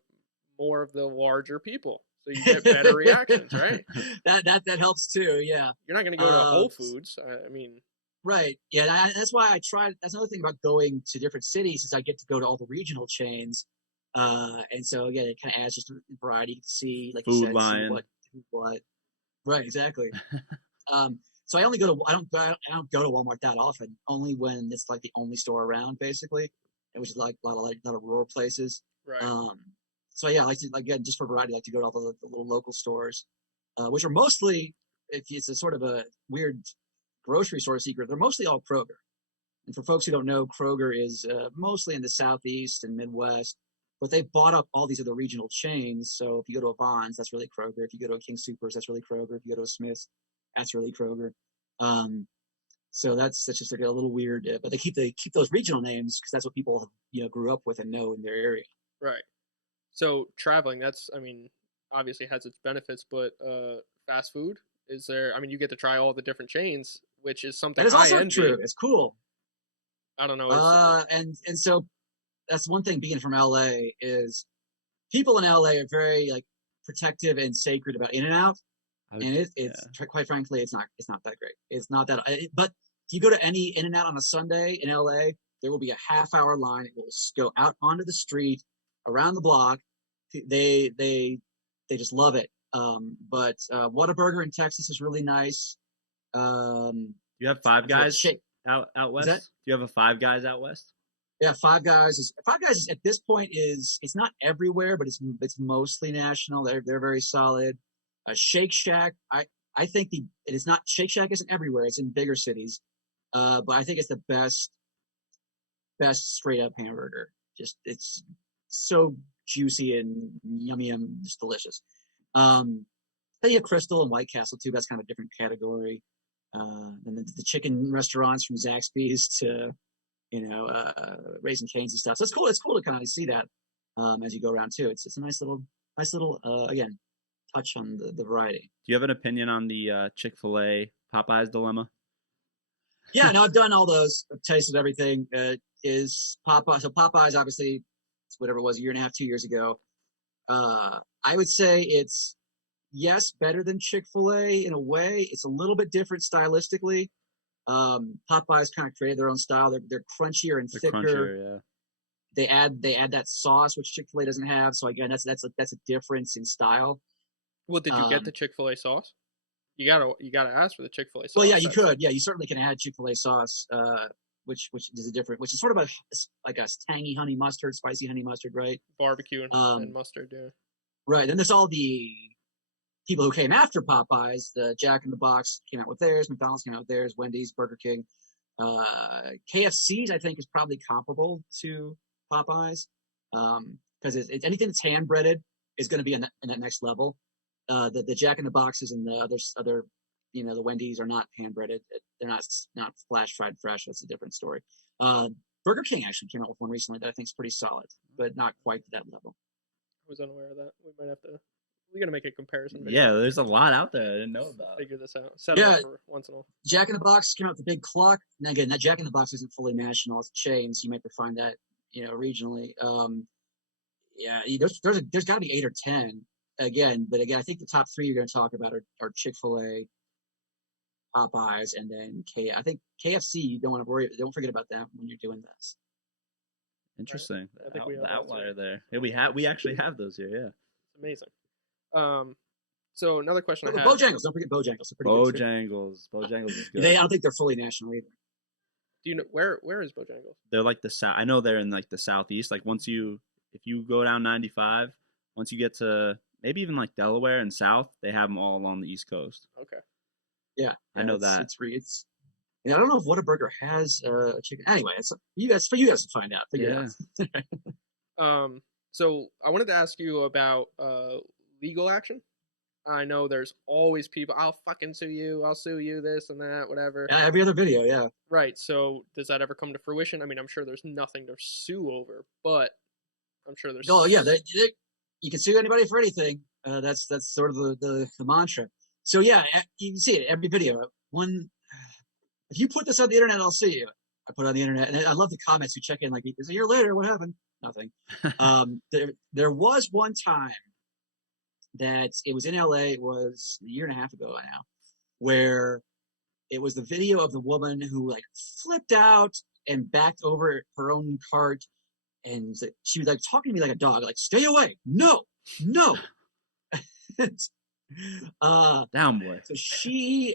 more of the larger people, so you get better reactions, right? That helps too. Yeah, you're not going to go to Whole Foods. I mean, right? Yeah, that's why I tried. That's another thing about going to different cities, is I get to go to all the regional chains, and so again, it kind of adds just variety to see, like Food you said, Lion. see what. Right, exactly. So I don't go to Walmart that often. Only when it's like the only store around, basically, which is like a lot of rural places. right. So yeah, I like to, again, just for variety, I like to go to all the little local stores, which are mostly, if it's a sort of a weird grocery store secret, they're mostly all Kroger. And for folks who don't know, Kroger is mostly in the Southeast and Midwest, but they've bought up all these other regional chains. So if you go to a Vons, that's really Kroger. If you go to a King Soopers, that's really Kroger. If you go to a Smith's, that's really Kroger. So that's just like a little weird, but they keep those regional names because that's what people grew up with and know in their area. Right. So traveling, that's, I mean, obviously has its benefits, but fast food, is there? I mean, you get to try all the different chains, which is something that is also I envy. true. It's cool. I don't know. And so that's one thing being from LA is people in LA are very like protective and sacred about In-N-Out. And it's quite frankly, it's not that great. It's not that, but if you go to any In-N-Out on a Sunday in LA, there will be a half-hour line. It will go out onto the street, around the block. They just love it. But Whataburger in Texas is really nice. You have Five Guys out west? Do you have a Five Guys out west? Yeah, Five Guys is at this point it's not everywhere, but it's mostly national. They're very solid. Shake Shack, I think it's not, Shake Shack isn't everywhere. It's in bigger cities, but I think it's the best straight up hamburger. Just it's so juicy and yummy and just delicious. Then you have Crystal and White Castle too. That's kind of a different category. And the chicken restaurants from Zaxby's to, Raising Cane's and stuff. So it's cool. It's cool to kind of see that as you go around too. It's a nice little again, touch on the variety. Do you have an opinion on the Chick-fil-A Popeyes dilemma? Yeah, no, I've done all those. I've tasted everything. Is Popeyes? So Popeyes, obviously, it's whatever it was, a year and a half, 2 years ago. I would say it's yes, better than Chick-fil-A in a way. It's a little bit different stylistically. Popeyes kind of created their own style. They're crunchier and thicker. Crunchier, yeah. They add that sauce, which Chick-fil-A doesn't have. So again, that's a difference in style. Well, did you get the Chick-fil-A sauce? You gotta ask for the Chick-fil-A sauce. Well, yeah, you could. Yeah, you certainly can add Chick-fil-A sauce, which is sort of like a tangy honey mustard, spicy honey mustard, right? Barbecue and mustard, yeah. Right. Then there's all the people who came after Popeyes. The Jack in the Box came out with theirs. McDonald's came out with theirs. Wendy's, Burger King, KFC's I think is probably comparable to Popeyes because anything that's hand breaded is going to be in that next level. The Jack in the Boxes and the other the Wendy's are not hand breaded. They're not flash fried fresh. That's a different story. Burger King actually came out with one recently that I think is pretty solid, but not quite to that level. I was unaware of that. We gotta make a comparison. Yeah, there's a lot out there I didn't know about. Figure this out. Settle Yeah. for once in a while. Jack in the Box came out with the big cluck. And again, that Jack in the Box isn't fully national; it's a chain, so you might have to find that regionally. There's got to be 8 or 10 again, but again, I think the top 3 you're going to talk about are Chick-fil-A, Popeyes, and then I think KFC. You don't want to worry. Don't forget about that when you're doing this. Interesting. I think we have the those outlier here. there. Yeah, we actually have those here. Yeah. It's amazing. So another question I have. Bojangles. Don't forget Bojangles. They're pretty good too. Bojangles is good. I don't think they're fully national either. Do you know where is Bojangles? They're like the south. I know they're in like the southeast. Like if you go down 95, once you get to maybe even like Delaware and south, they have them all along the East Coast. Okay. Yeah, I know that. It's I don't know if Whataburger has a chicken. Anyway, it's for you guys to find out. Figure it out. So I wanted to ask you about legal action. I know there's always people, I'll fucking sue you, I'll sue you, this and that, whatever. Every other video, yeah. Right. So does that ever come to fruition? I mean, I'm sure there's nothing to sue over, but I'm sure there's. Oh yeah, you can sue anybody for anything. That's sort of the mantra. So yeah, you can see it every video. If you put this on the internet, I'll sue you. I put it on the internet, and I love the comments who check in like, "It's a year later. What happened? Nothing." There was one time that it was in LA. It was a year and a half ago now, where it was the video of the woman who like flipped out and backed over her own cart, and she was like talking to me like a dog, like, "Stay away! No!" Down boy. So she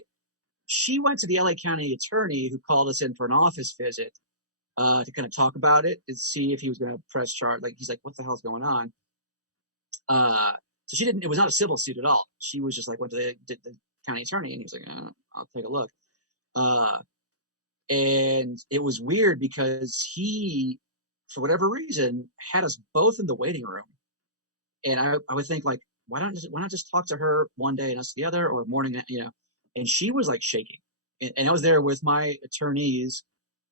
went to the LA County attorney who called us in for an office visit to kind of talk about it and see if he was going to press charge. Like, he's like, "What the hell's going on?" So she didn't. It was not a civil suit at all. She was just like, went to the county attorney, and he was like, "I'll take a look." And it was weird because he, for whatever reason, had us both in the waiting room, and I would think like, why not just talk to her one day and us the other, or morning, And she was like shaking, and I was there with my attorneys,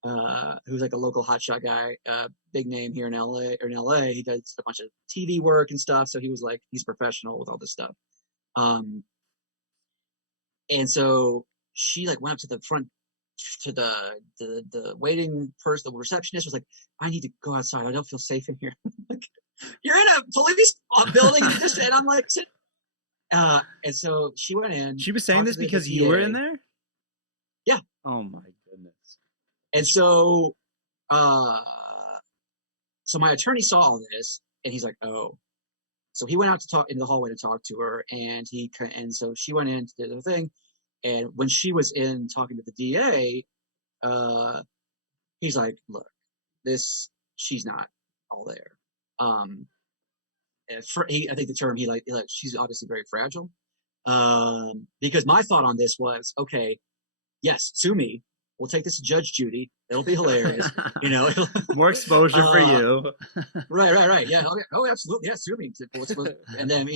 who's like a local hotshot guy, big name here in LA. He does a bunch of TV work and stuff, so he was like, he's professional with all this stuff. And so she like went up to the front to the waiting person, the receptionist was like, "I need to go outside. I don't feel safe in here." Like, you're in a police building, and I'm like, and so she went in. She was saying this because you were in there? Yeah. Oh my goodness. And so, so my attorney saw all this, and he's like, "Oh." So he went out to talk into the hallway to talk to her, and so she went in to do the thing, and when she was in talking to the DA, he's like, "Look, she's not all there." I think the term he like she's obviously very fragile. Because my thought on this was, okay, yes, sue me. We'll take this to Judge Judy. It'll be hilarious. More exposure for you. Right. Yeah. Okay. Oh, absolutely. Yeah, sue me. And then,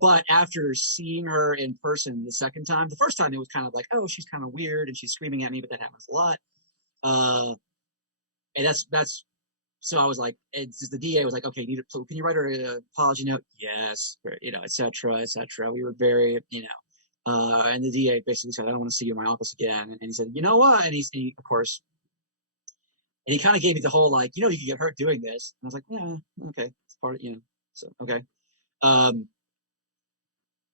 But after seeing her in person the second time, the first time it was kind of like, oh, she's kind of weird and she's screaming at me, but that happens a lot. And that's so I was like, the DA was like, okay, can you write her an apology note? Yes, et cetera, et cetera. We were very, and the DA basically said, I don't want to see you in my office again. And he said, you know what? And he of course, and he kind of gave me the whole, like, you could get hurt doing this. And I was like, yeah, okay, it's part of, so, okay.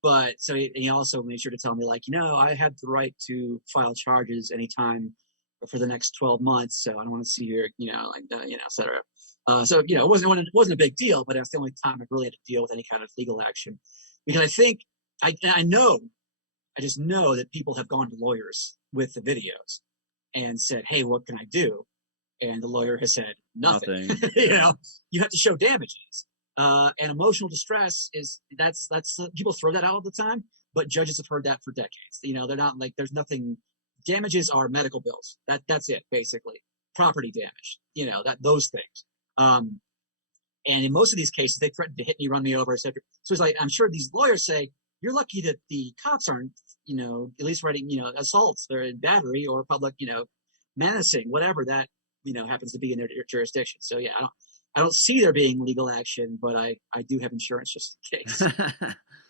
But so he also made sure to tell me, like, I have the right to file charges anytime for the next 12 months. So I don't want to see your, et cetera. So, it wasn't a big deal, but that's the only time I really had to deal with any kind of legal action. Because I think, I just know that people have gone to lawyers with the videos and said, hey, what can I do? And the lawyer has said, nothing. You have to show damages. And emotional distress that's people throw that out all the time, but judges have heard that for decades. They're not like, there's nothing. Damages are medical bills. That's it, basically. Property damage, those things. And in most of these cases, they threaten to hit me, run me over, etc. So it's like, I'm sure these lawyers say, you're lucky that the cops aren't, at least writing, assaults, they're in battery or public, menacing, whatever that, happens to be in their jurisdiction. So yeah, I don't see there being legal action, but I do have insurance just in case.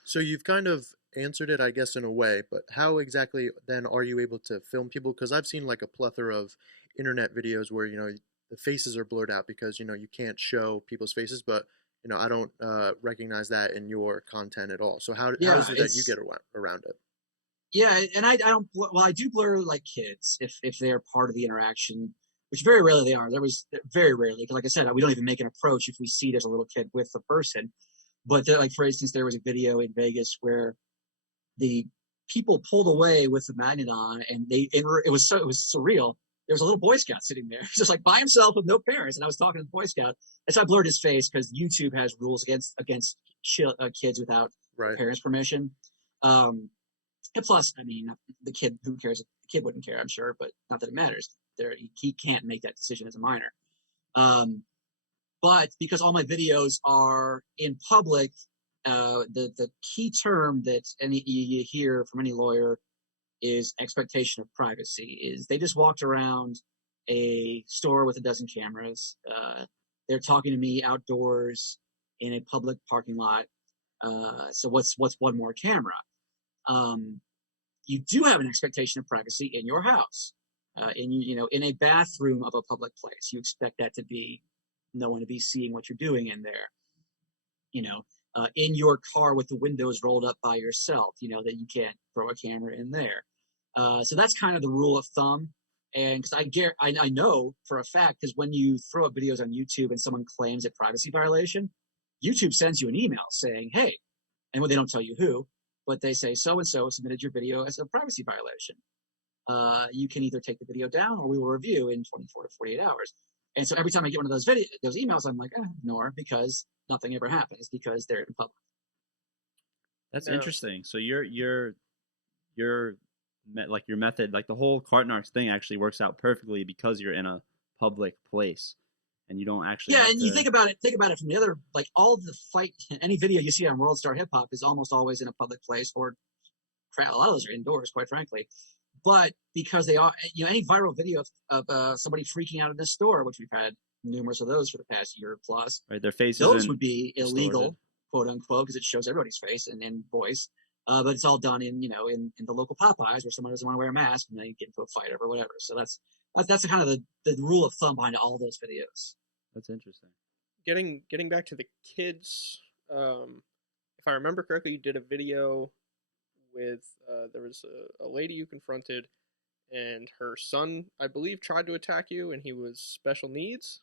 So you've kind of answered it, I guess, in a way, but how exactly then are you able to film people? Because I've seen like a plethora of internet videos where, the faces are blurred out because, you can't show people's faces, but, I don't recognize that in your content at all. So how is it that you get around it? Yeah, and I don't, well, I do blur like kids if they're part of the interaction, which very rarely they are. There was very rarely, because like I said, we don't even make an approach if we see there's a little kid with the person. But like, for instance, there was a video in Vegas where the people pulled away with the magnet on, and it was surreal. There was a little Boy Scout sitting there, just like by himself with no parents. And I was talking to the Boy Scout, and so I blurred his face because YouTube has rules against kids without parents' permission. And plus, I mean, the kid, who cares? The kid wouldn't care, I'm sure, but not that it matters. He can't make that decision as a minor. But because all my videos are in public, the key term that you hear from any lawyer is expectation of privacy. Is they just walked around a store with a dozen cameras. They're talking to me outdoors in a public parking lot. So what's one more camera? You do have an expectation of privacy in your house, in a bathroom of a public place. You expect that to be no one to be seeing what you're doing in there. In your car with the windows rolled up by yourself, that you can't throw a camera in there. So that's kind of the rule of thumb. And because I know for a fact, because when you throw up videos on YouTube and someone claims a privacy violation, YouTube sends you an email saying, hey, and they don't tell you who, but they say, so-and-so submitted your video as a privacy violation. You can either take the video down or we will review in 24 to 48 hours. And so every time I get one of those emails, I'm like, ignore, because nothing ever happens because they're in public. That's interesting. So your method, like the whole Cart Narcs thing, actually works out perfectly because you're in a public place and you don't actually. Yeah, and you think about it from the other, like all of the fight, any video you see on World Star Hip Hop is almost always in a public place, or a lot of those are indoors, quite frankly. But because they are, any viral video of somebody freaking out in the store, which we've had numerous of those for the past year plus, right? Their faces, those would be illegal, quote unquote, because it shows everybody's face and voice. But it's all done in the local Popeyes where someone doesn't want to wear a mask and they get into a fight or whatever. So that's kind of the rule of thumb behind all those videos. That's interesting. Getting back to the kids, if I remember correctly, you did a video with there was a lady you confronted, and her son, I believe, tried to attack you, and he was special needs.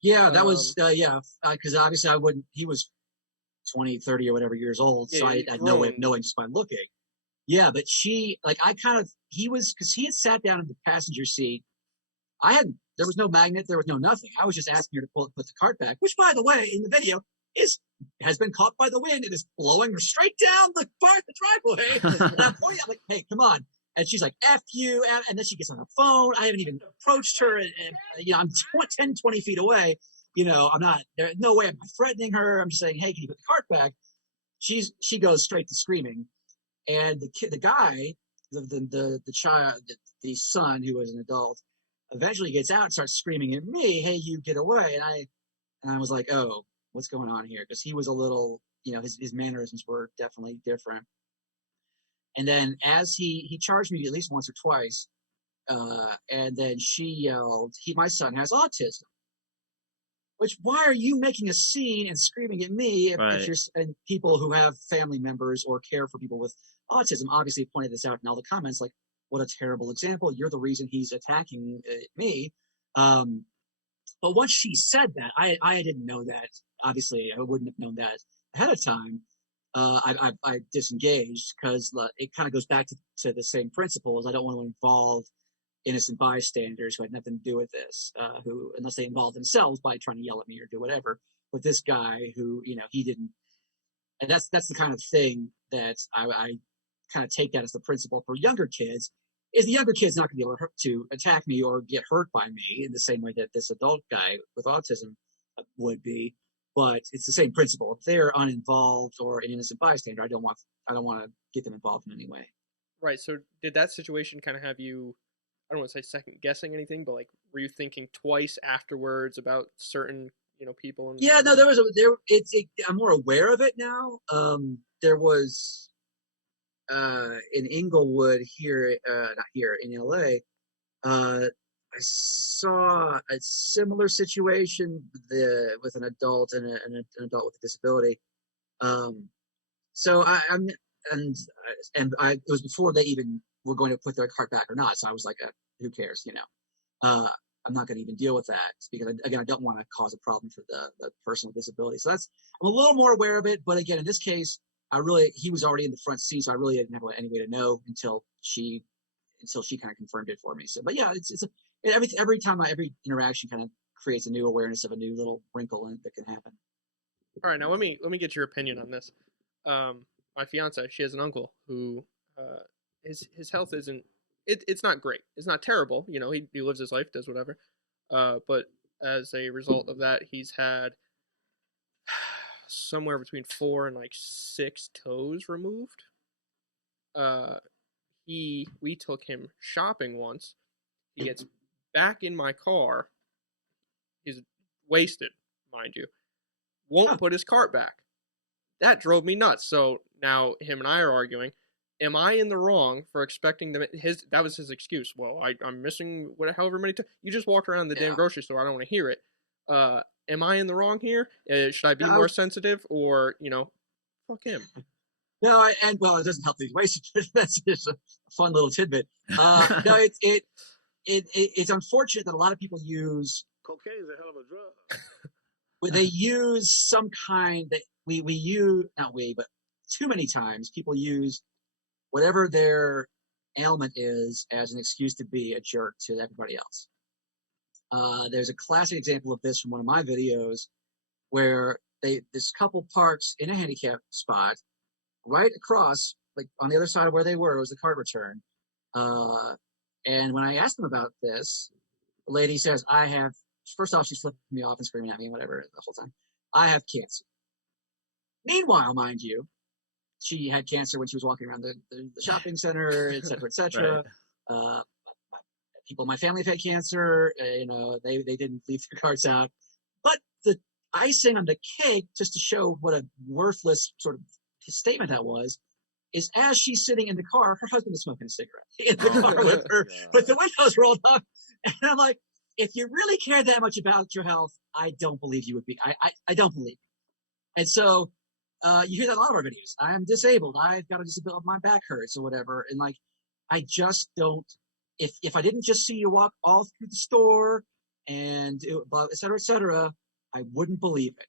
Yeah, that was because obviously I wouldn't. He was 20, 30 or whatever years old, so I had no way of knowing just by looking. Yeah, but because he had sat down in the passenger seat. There was no magnet, there was no nothing. I was just asking her to put the cart back, which, by the way, in the video has been caught by the wind. It is blowing straight down the driveway. And I'm pointing out, like, hey, come on. And she's like, F you. And then she gets on the phone. I haven't even approached her. And I'm 10, 20 feet away. I'm not, there's no way I'm threatening her. I'm just saying, hey, can you put the cart back? she goes straight to screaming, and the guy, the child, the son who was an adult, eventually gets out and starts screaming at me, "Hey, you get away!" And I was like, "Oh, what's going on here?" Because he was a little, his mannerisms were definitely different. And then as he charged me at least once or twice, and then she yelled, my son has autism. Which, why are you making a scene and screaming at me if you're, and people who have family members or care for people with autism obviously pointed this out in all the comments, like, what a terrible example. You're the reason he's attacking me. But once she said that, I didn't know that. Obviously, I wouldn't have known that ahead of time. I disengaged because it kind of goes back to the same principles. I don't want to involve innocent bystanders who had nothing to do with this, who, unless they involve themselves by trying to yell at me or do whatever. But this guy who, he didn't, and that's the kind of thing that I kind of take that as the principle for younger kids, is the younger kid's not going to be able to attack me or get hurt by me in the same way that this adult guy with autism would be. But it's the same principle. If they're uninvolved or an innocent bystander, I don't want to get them involved in any way. Right. So did that situation kind of have you, I don't want to say second guessing anything, but like, were you thinking twice afterwards about certain, people? And yeah, no, I'm more aware of it now. There was, in Inglewood here, not here, in LA, I saw a similar situation with an adult and an adult with a disability. So it was before they even were going to put their cart back or not. So I was like, who cares, I'm not going to even deal with that because, again, I don't want to cause a problem for the person with disability. So I'm a little more aware of it. But again, in this case, he was already in the front seat, so I really didn't have any way to know until she kind of confirmed it for me. So, but yeah, every time every interaction kind of creates a new awareness of a new little wrinkle that can happen. All right, now let me get your opinion on this. My fiance, she has an uncle who his health isn't, it's not great. It's not terrible. He lives his life, does whatever. But as a result of that, he's had somewhere between 4 and 6 toes removed. We took him shopping once. He gets back in my car. He's wasted, mind you. Won't put his cart back. That drove me nuts. So now him and I are arguing. Am I in the wrong for expecting them? That was his excuse. Well, I'm missing however many times. You just walk around the damn grocery store. I don't want to hear it. Am I in the wrong here? Should I be more sensitive, or fuck him? No, it doesn't help that he's wasted. That's just a fun little tidbit. No, it's unfortunate that a lot of people use cocaine is a hell of a drug. They use some kind that but too many times people use whatever their ailment is as an excuse to be a jerk to everybody else. There's a classic example of this from one of my videos where this couple parks in a handicap spot right across, like on the other side of where they were, was the cart return. And when I asked them about this, the lady says, first off, she's flipping me off and screaming at me and whatever the whole time. I have cancer. Meanwhile, mind you, she had cancer when she was walking around the shopping center, et cetera, et cetera. Right. People in my family have had cancer. They didn't leave their carts out. But the icing on the cake, just to show what a worthless sort of statement that was, is as she's sitting in the car, her husband is smoking a cigarette in the car with her, with the windows rolled up. And I'm like, if you really cared that much about your health, I don't believe you would be. I don't believe it. And so you hear that in a lot of our videos. I'm disabled. I've got a disability. My back hurts or whatever. And I just don't. If I didn't just see you walk all through the store and et cetera, I wouldn't believe it.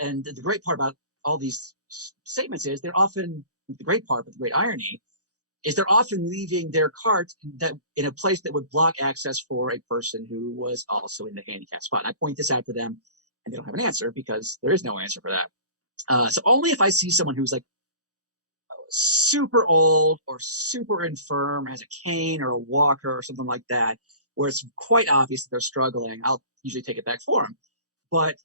And the great part about all these statements is the great part, but the great irony is they're often leaving their cart in a place that would block access for a person who was also in the handicap spot. And I point this out to them, and they don't have an answer because there is no answer for that. So only if I see someone who's super old or super infirm, has a cane or a walker or something like that, where it's quite obvious that they're struggling, I'll usually take it back for them. But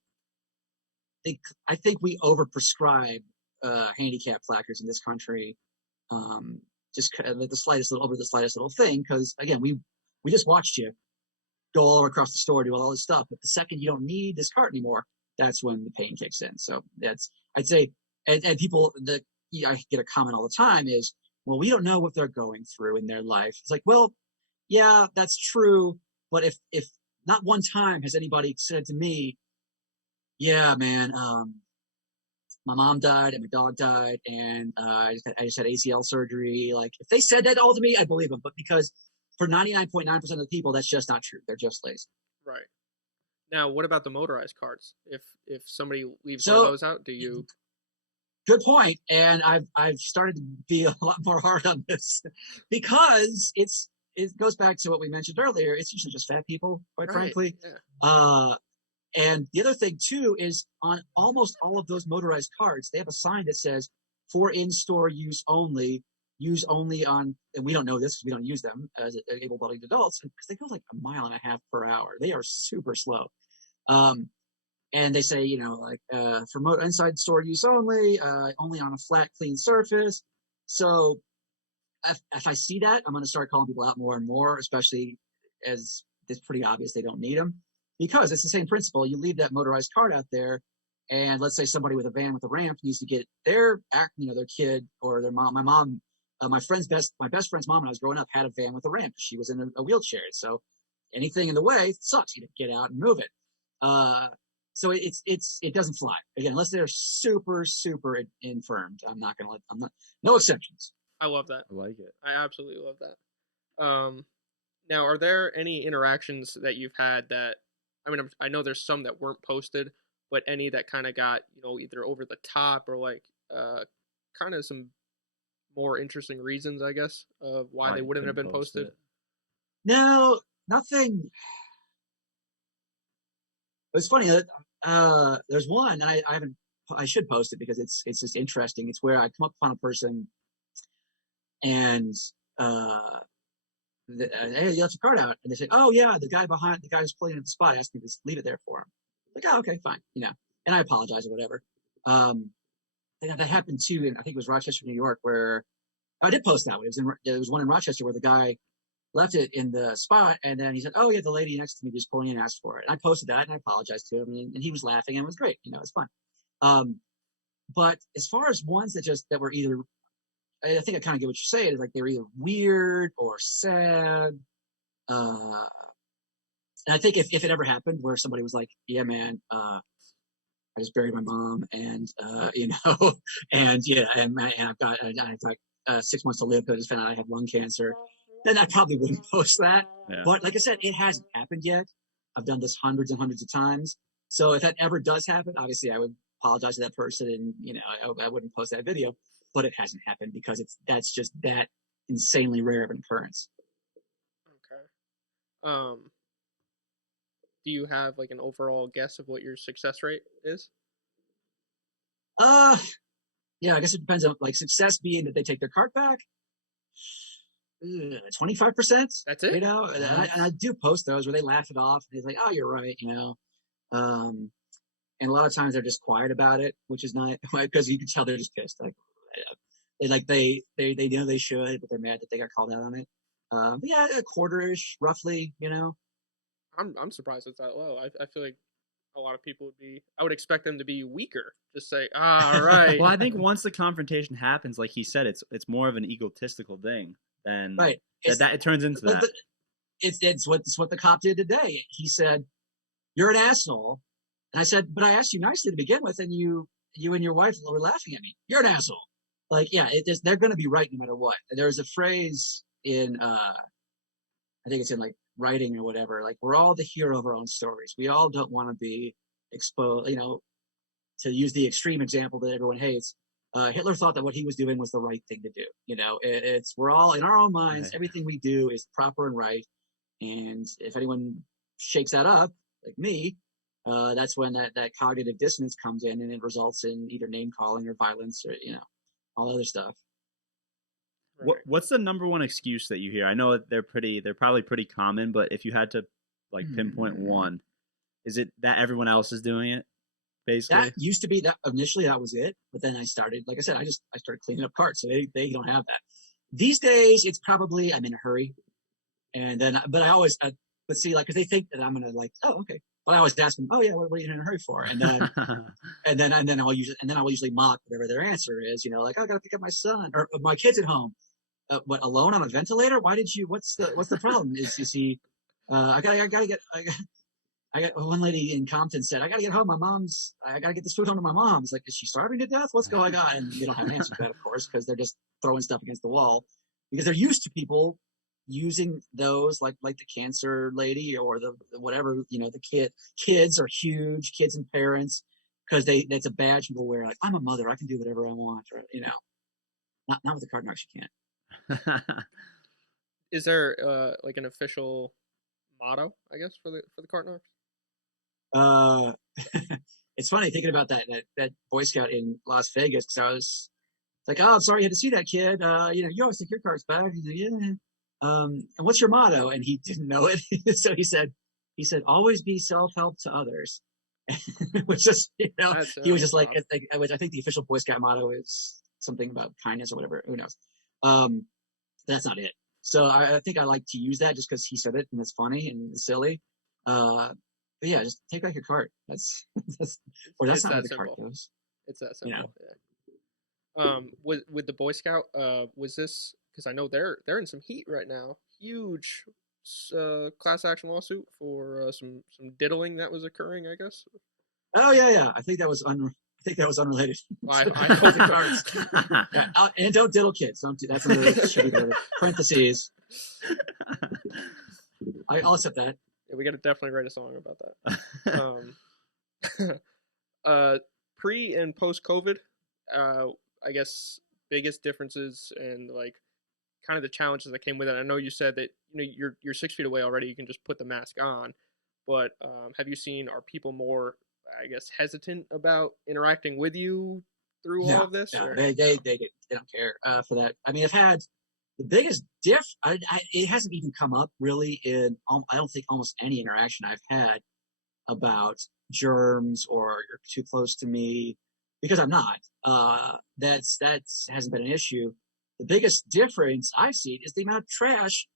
I think we overprescribe handicap placards in this country. Just the slightest little thing, because again, we just watched you go all across the store, do all this stuff, but the second you don't need this cart anymore, that's when the pain kicks in. So I'd say, and people that I get a comment all the time is, well, we don't know what they're going through in their life. It's like, well, yeah, that's true, but if not one time has anybody said to me, yeah, man, my mom died and my dog died, and I just had ACL surgery. Like, if they said that all to me, I believe them. But because for 99.9% of the people, that's just not true. They're just lazy. Right. Now, what about the motorized carts? If somebody leaves one of those out, do you? Good point. And I've started to be a lot more hard on this because it goes back to what we mentioned earlier. It's usually just fat people, quite frankly. Yeah. And the other thing too is on almost all of those motorized carts, they have a sign that says for in-store use only on, and we don't know this because we don't use them as able-bodied adults because they go like 1.5 miles per hour. They are super slow. And they say, for inside store use only on a flat, clean surface. So if I see that, I'm going to start calling people out more and more, especially as it's pretty obvious they don't need them. Because it's the same principle. You leave that motorized cart out there, and let's say somebody with a van with a ramp needs to get their kid or their mom. My mom, my best friend's mom when I was growing up had a van with a ramp. She was in a wheelchair, so anything in the way sucks. You get out and move it. So it doesn't fly again unless they're super infirmed. No exceptions. I love that. I like it. I absolutely love that. Now, are there any interactions that you've had that? I mean, I know there's some that weren't posted, but any that kind of got, either over the top or like kind of some more interesting reasons, I guess, of why they wouldn't have been posted? No, nothing. It's funny that there's one, and I should post it because it's just interesting. It's where I come up upon a person and hey, you left your cart out, and they say, "Oh yeah, the guy who's pulling at the spot asked me to leave it there for him." Like, oh, okay, fine, and I apologize or whatever. That happened too, and I think it was Rochester, New York, where I did post that one. It was one in Rochester where the guy left it in the spot, and then he said, "Oh yeah, the lady next to me just pulling in and asked for it." And I posted that, and I apologized to him, and he was laughing, and it was great. It's fun. But as far as ones that were either, I think I kind of get what you're saying. Is like they were either weird or sad. And I think if it ever happened where somebody was like, "Yeah, man, I just buried my mom, and and yeah, and I've got 6 months to live because I just found out I have lung cancer," then I probably wouldn't post that. Yeah. But like I said, it hasn't happened yet. I've done this hundreds and hundreds of times. So if that ever does happen, obviously I would apologize to that person, and I wouldn't post that video. But it hasn't happened because that's just that insanely rare of an occurrence. Okay. Do you have like an overall guess of what your success rate is? Yeah, I guess it depends on like success being that they take their cart back. 25%. That's it. And I do post those where they laugh it off. And he's like, "Oh, you're right," And a lot of times they're just quiet about it, which is not because you can tell they're just pissed. Like they know they should, but they're mad that they got called out on it. But yeah, a quarter-ish, roughly. I'm surprised it's that low. I feel like a lot of people would be. I would expect them to be weaker. Just say, all right. Well, I think once the confrontation happens, like he said, it's more of an egotistical thing than right. That it turns into that. It's what the cop did today. He said, "You're an asshole," and I said, "But I asked you nicely to begin with, and you and your wife were laughing at me. You're an asshole." Like, yeah, they're going to be right no matter what. There's a phrase in, I think it's in like writing or whatever. Like, we're all the hero of our own stories. We all don't want to be exposed. To use the extreme example that everyone hates, Hitler thought that what he was doing was the right thing to do. We're all in our own minds. Right. Everything we do is proper and right. And if anyone shakes that up, like me, that's when that cognitive dissonance comes in, and it results in either name calling or violence or all other stuff. Right. What's the number one excuse that you hear? I know they're probably pretty common, but if you had to like pinpoint one, is it that everyone else is doing it? basically. That used to be that initially that was it, but then I started, like I said, I started cleaning up carts, so they don't have that. These days, it's probably I'm in a hurry, and then but I always but see like because they think that I'm gonna like okay, but I always ask them, oh yeah, what are you in a hurry for? And then and then I'll usually mock whatever their answer is, like oh, I gotta pick up my son or my kids at home. What alone on a ventilator? Why did you? What's the problem? Is he? I got one lady in Compton said, I got to get home. I got to get this food home to my mom's. Like, is she starving to death? What's going on? And you don't have an answer to that, of course, because they're just throwing stuff against the wall because they're used to people using those like the cancer lady or the whatever, the kids are huge, kids and parents, because that's a badge people wear. Like, I'm a mother. I can do whatever I want. Or, not with the Cart Narcs, you can't. Is there like an official motto, I guess, for the Cart Narcs? It's funny thinking about that Boy Scout in Las Vegas because I was like, oh, I'm sorry you had to see that kid. You always take your carts back. He's like, yeah. And what's your motto? And he didn't know it, so he said, always be self-help to others. Which just he was just like, which I think the official Boy Scout motto is something about kindness or whatever. Who knows? That's not it. So I think I like to use that just because he said it and it's funny and silly. But yeah, just take back your cart. That's not how the cart goes. It's that simple. Yeah. With the Boy Scout, was this because I know they're in some heat right now? Huge class action lawsuit for some diddling that was occurring, I guess. Oh yeah. I think that was unrelated. I hope the cards. Yeah, and don't diddle kids. That's another should be parentheses. I'll accept that. Yeah, we got to definitely write a song about that. Pre and post COVID, I guess biggest differences and like kind of the challenges that came with it. I know you said that you're 6 feet away already. You can just put the mask on, but have you seen are people more, I guess, hesitant about interacting with you through all of this? Yeah, they don't care for that. I mean, I've had the biggest it hasn't even come up really in I don't think almost any interaction I've had about germs or you're too close to me because I'm not. That's hasn't been an issue. The biggest difference I've seen is the amount of trash,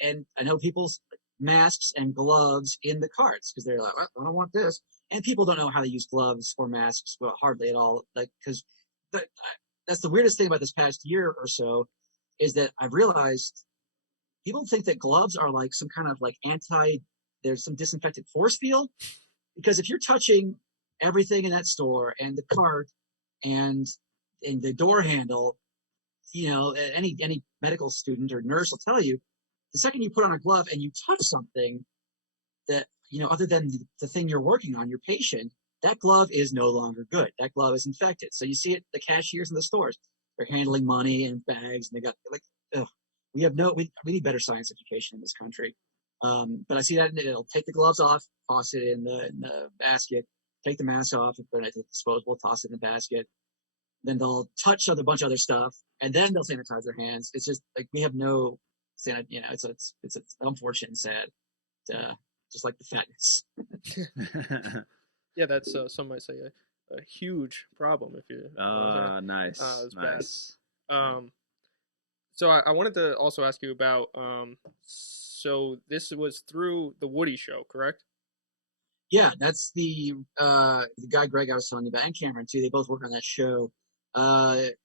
and I know people's masks and gloves in the carts because they're like, well, I don't want this. And people don't know how to use gloves or masks, well, hardly at all. Like, because that's the weirdest thing about this past year or so is that I've realized people think that gloves are like some kind of like there's some disinfectant force field. Because if you're touching everything in that store and the cart and the door handle, any medical student or nurse will tell you, the second you put on a glove and you touch something that, other than the thing you're working on, your patient, that glove is no longer good. That glove is infected. So you see it, the cashiers in the stores, they're handling money in bags and they got we need better science education in this country. But I see that it'll take the gloves off, toss it in the basket, take the mask off, and put it in the disposable, toss it in the basket. Then they'll touch a bunch of other stuff, and then they'll sanitize their hands. It's just like we have no it's unfortunate and sad. Just like the fatness. Yeah, that's some might say a huge problem if you. Nice. Nice. Bad. So I wanted to also ask you about. So this was through the Woody Show, correct? Yeah, that's the guy Greg I was telling you about, and Cameron too. They both work on that show.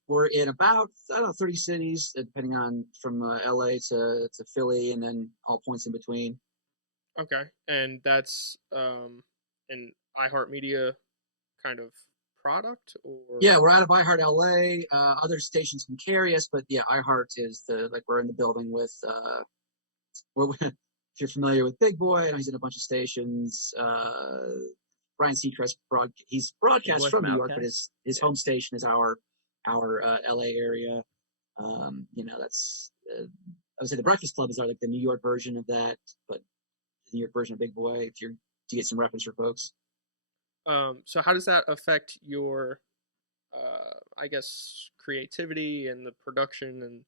We're in about 30 cities, depending on from LA to Philly, and then all points in between. Okay, and that's an iHeartMedia kind of product, or yeah, we're out of iHeart LA. Other stations can carry us, but yeah, iHeart is we're in the building with. If you're familiar with Big Boy, and he's in a bunch of stations. Brian Seacrest he's broadcast from New York, but his home station is our LA area. That's I would say the Breakfast Club is like the New York version of that, but the New York version of Big Boy. To get some reference for folks. So how does that affect your, I guess, creativity and the production and?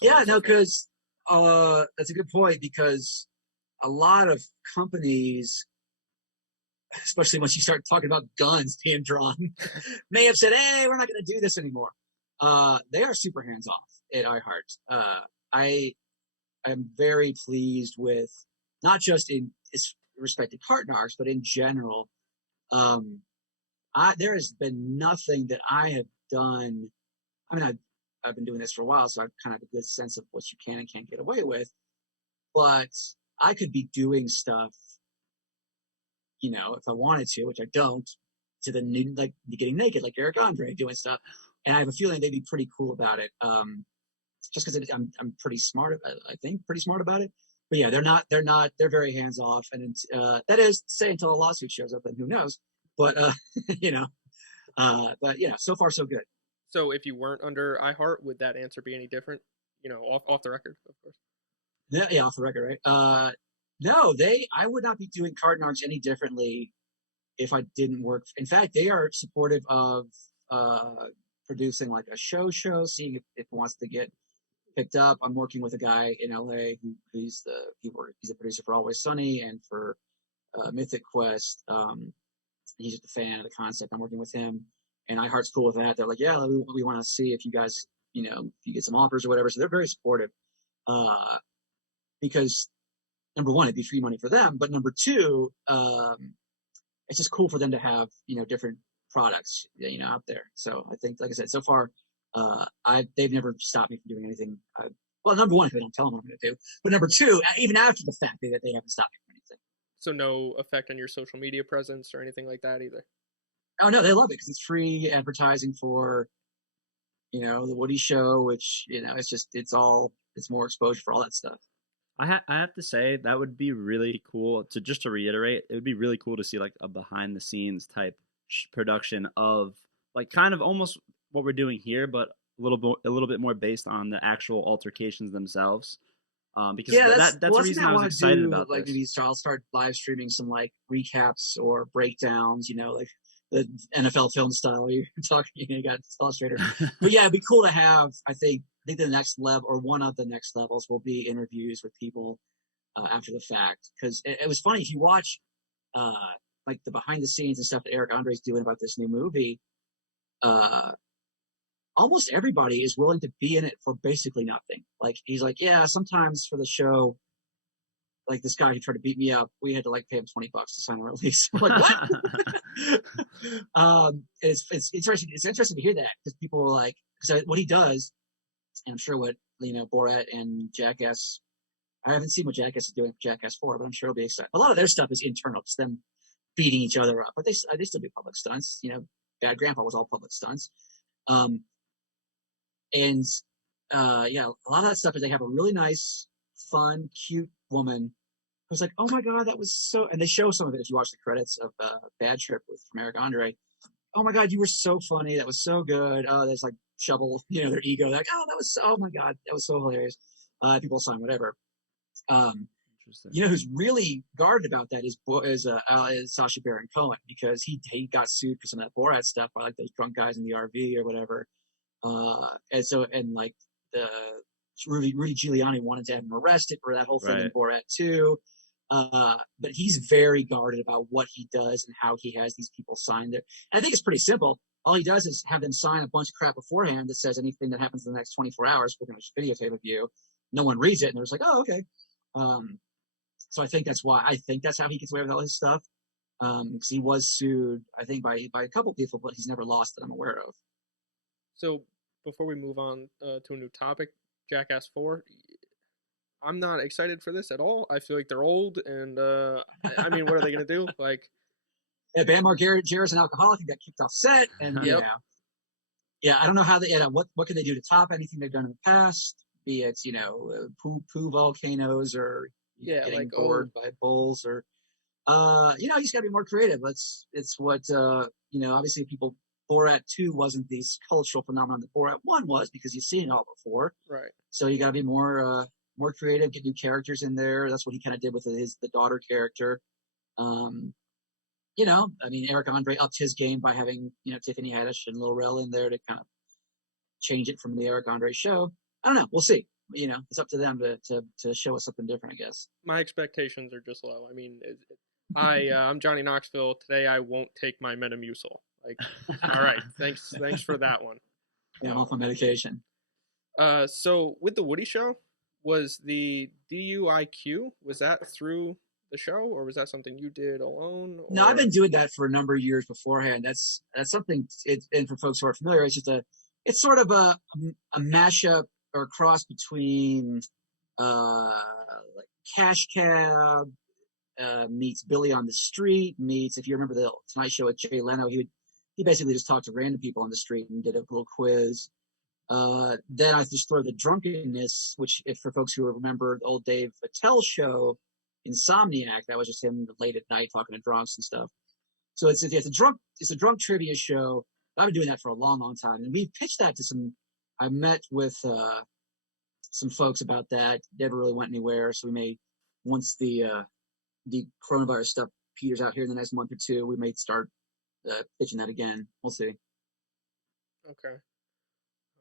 Because that's a good point because a lot of companies especially once you start talking about guns being drawn, may have said, "Hey, we're not going to do this anymore." They are super hands off at iHeart. I am very pleased with not just in respect to Cart Narcs, but in general. There has been nothing that I have done. I mean, I've been doing this for a while, so I've kind of a good sense of what you can and can't get away with. But I could be doing stuff, if I wanted to, which I don't, to the new, like getting naked, like Eric Andre doing stuff. And I have a feeling they'd be pretty cool about it. Just because I'm pretty smart, I think pretty smart about it. But yeah, they're very hands off. And that is to say until a lawsuit shows up, and who knows. But, but yeah, so far so good. So if you weren't under iHeart, would that answer be any different? Off the record, of course. Yeah, off the record, right? No, I would not be doing Cart Narcs any differently if I didn't work. In fact, they are supportive of producing like a show, seeing if it wants to get picked up. I'm working with a guy in LA he's a producer for Always Sunny and for Mythic Quest. He's just a fan of the concept. I'm working with him, and iHeart's cool with that. They're like, yeah, we want to see if you guys, if you get some offers or whatever. So they're very supportive, because number one, it'd be free money for them, but number two, it's just cool for them to have different products out there. So I think, like I said, so far, they've never stopped me from doing anything. Well, number one, if they don't tell them what I'm going to do, but number two, even after the fact, they haven't stopped me from anything. So no effect on your social media presence or anything like that either? Oh no, they love it because it's free advertising for, the Woody Show, which, it's more exposure for all that stuff. I have to say that would be really cool to reiterate. It would be really cool to see like a behind the scenes type production of like kind of almost what we're doing here, but a little bit more based on the actual altercations themselves. Because that's the reason I was excited about like, this. Maybe I'll start live streaming some like recaps or breakdowns, like the NFL film style. You're talking, you got Illustrator, but yeah, it'd be cool to have. I think the next level or one of the next levels will be interviews with people after the fact. Because it was funny if you watch like the behind the scenes and stuff that Eric Andre's doing about this new movie. Almost everybody is willing to be in it for basically nothing. Like he's like, yeah, sometimes for the show, like this guy who tried to beat me up, we had to like pay him $20 to sign a release. I'm like, what? It's interesting. It's interesting to hear that because people were like, because what he does, and I'm sure what Borat and Jackass. I haven't seen what Jackass is doing for Jackass 4, but I'm sure it'll be exciting. A lot of their stuff is internal, just them beating each other up. But they still do public stunts. Bad Grandpa was all public stunts. And yeah, a lot of that stuff is they have a really nice, fun, cute woman who's like, oh my God, that was so, and they show some of it if you watch the credits of Bad Trip from Eric Andre. Oh my God, you were so funny. That was so good. Oh, there's like shovel, their ego. They're like, oh my God, that was so hilarious. People sign whatever. Who's really guarded about that is Sacha Baron Cohen because he got sued for some of that Borat stuff by like those drunk guys in the RV or whatever. And like the Rudy Giuliani wanted to have him arrested for that whole thing in Borat 2. But he's very guarded about what he does and how he has these people sign there. And I think it's pretty simple. All he does is have them sign a bunch of crap beforehand that says anything that happens in the next 24 hours, we're going to videotape of you. No one reads it, and they're just like, oh, okay. So I think that's how he gets away with all his stuff. Because he was sued, I think, by a couple people, but he's never lost that I'm aware of. So before we move on to a new topic, Jackass 4, I'm not excited for this at all. I feel like they're old, and I mean, what are they going to do? Like, yeah, Bam Margera's an alcoholic and got kicked off set, and yeah, I don't know how they. What can they do to top anything they've done in the past? Be it poo volcanoes or getting like, bored by bulls or you just got to be more creative. It's what obviously people. Borat 2 wasn't this cultural phenomenon that Borat 1 was because you've seen it all before. Right. So you got to be more creative, get new characters in there. That's what he kind of did with the daughter character. I mean, Eric Andre upped his game by having Tiffany Haddish and Lil Rel in there to kind of change it from the Eric Andre show. I don't know. We'll see. It's up to them to show us something different, I guess. My expectations are just low. I mean, I'm Johnny Knoxville. Today I won't take my Metamucil. Like, all right, thanks for that one. Yeah, I'm off my medication. So with the Woody Show, was the DUIQ, was that through the show, or was that something you did alone? No, I've or- been doing that for a number of years beforehand. That's something. And for folks who are familiar, it's sort of a mashup or a cross between like Cash Cab meets Billy on the Street meets, if you remember the Tonight Show with Jay Leno, he basically just talked to random people on the street and did a little quiz. Then I just throw the drunkenness, which, if for folks who remember the old Dave Attell show, Insomniac, that was just him late at night talking to drunks and stuff. So it's a drunk trivia show. I've been doing that for a long, long time, and we pitched that to some. I met with some folks about that. Never really went anywhere. So we may, once the coronavirus stuff peters out here in the next month or two, we may start pitching that again. We'll see. Okay.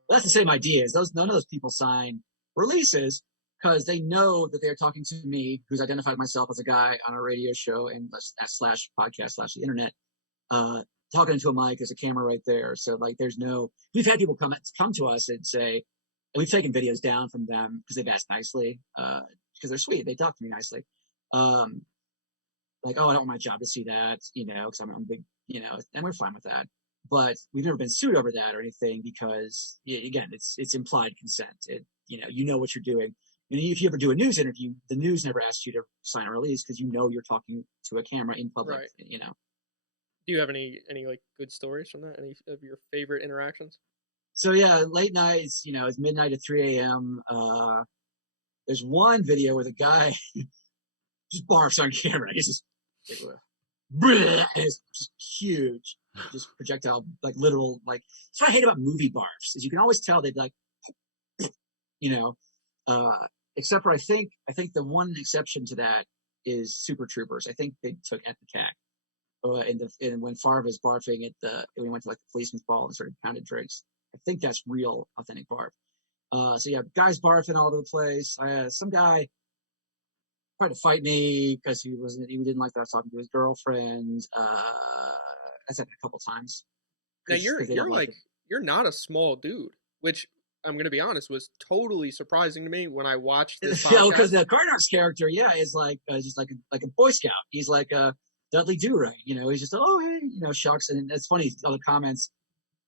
That's the same idea. None of those people sign releases because they know that they're talking to me, who's identified myself as a guy on a radio show and slash podcast slash the internet, talking into a mic. There's a camera right there. So like, we've had people come to us and say, and we've taken videos down from them because they've asked nicely, because they're sweet. They talk to me nicely. Like, oh, I don't want my job to see that, because I'm big, and we're fine with that. But we've never been sued over that or anything because, again, it's implied consent. You know what you're doing. And if you ever do a news interview, the news never asks you to sign a release because you're talking to a camera in public. Right. Do you have any like good stories from that? Any of your favorite interactions? So yeah, late nights, it's midnight to 3 a.m. There's one video where the guy just barfs on camera. He's just it's just huge, just projectile, like literal, like. That's what I hate about movie barfs is you can always tell they'd like, except for I think the one exception to that is Super Troopers. I think they took Epicac. And when Favre was barfing when he went to like the policeman's ball and started pounding drinks, I think that's real authentic barf. So yeah, guys barfing all over the place. Some guy tried to fight me because he didn't like that I was talking to his girlfriend. That's happened a couple times. Now you're not a small dude, which I'm gonna be honest was totally surprising to me when I watched this podcast. Yeah, because the Cart Narcs character, is like just like a Boy Scout. He's like a Dudley Do-Right. He's just hey, shucks. And it's funny, all the comments,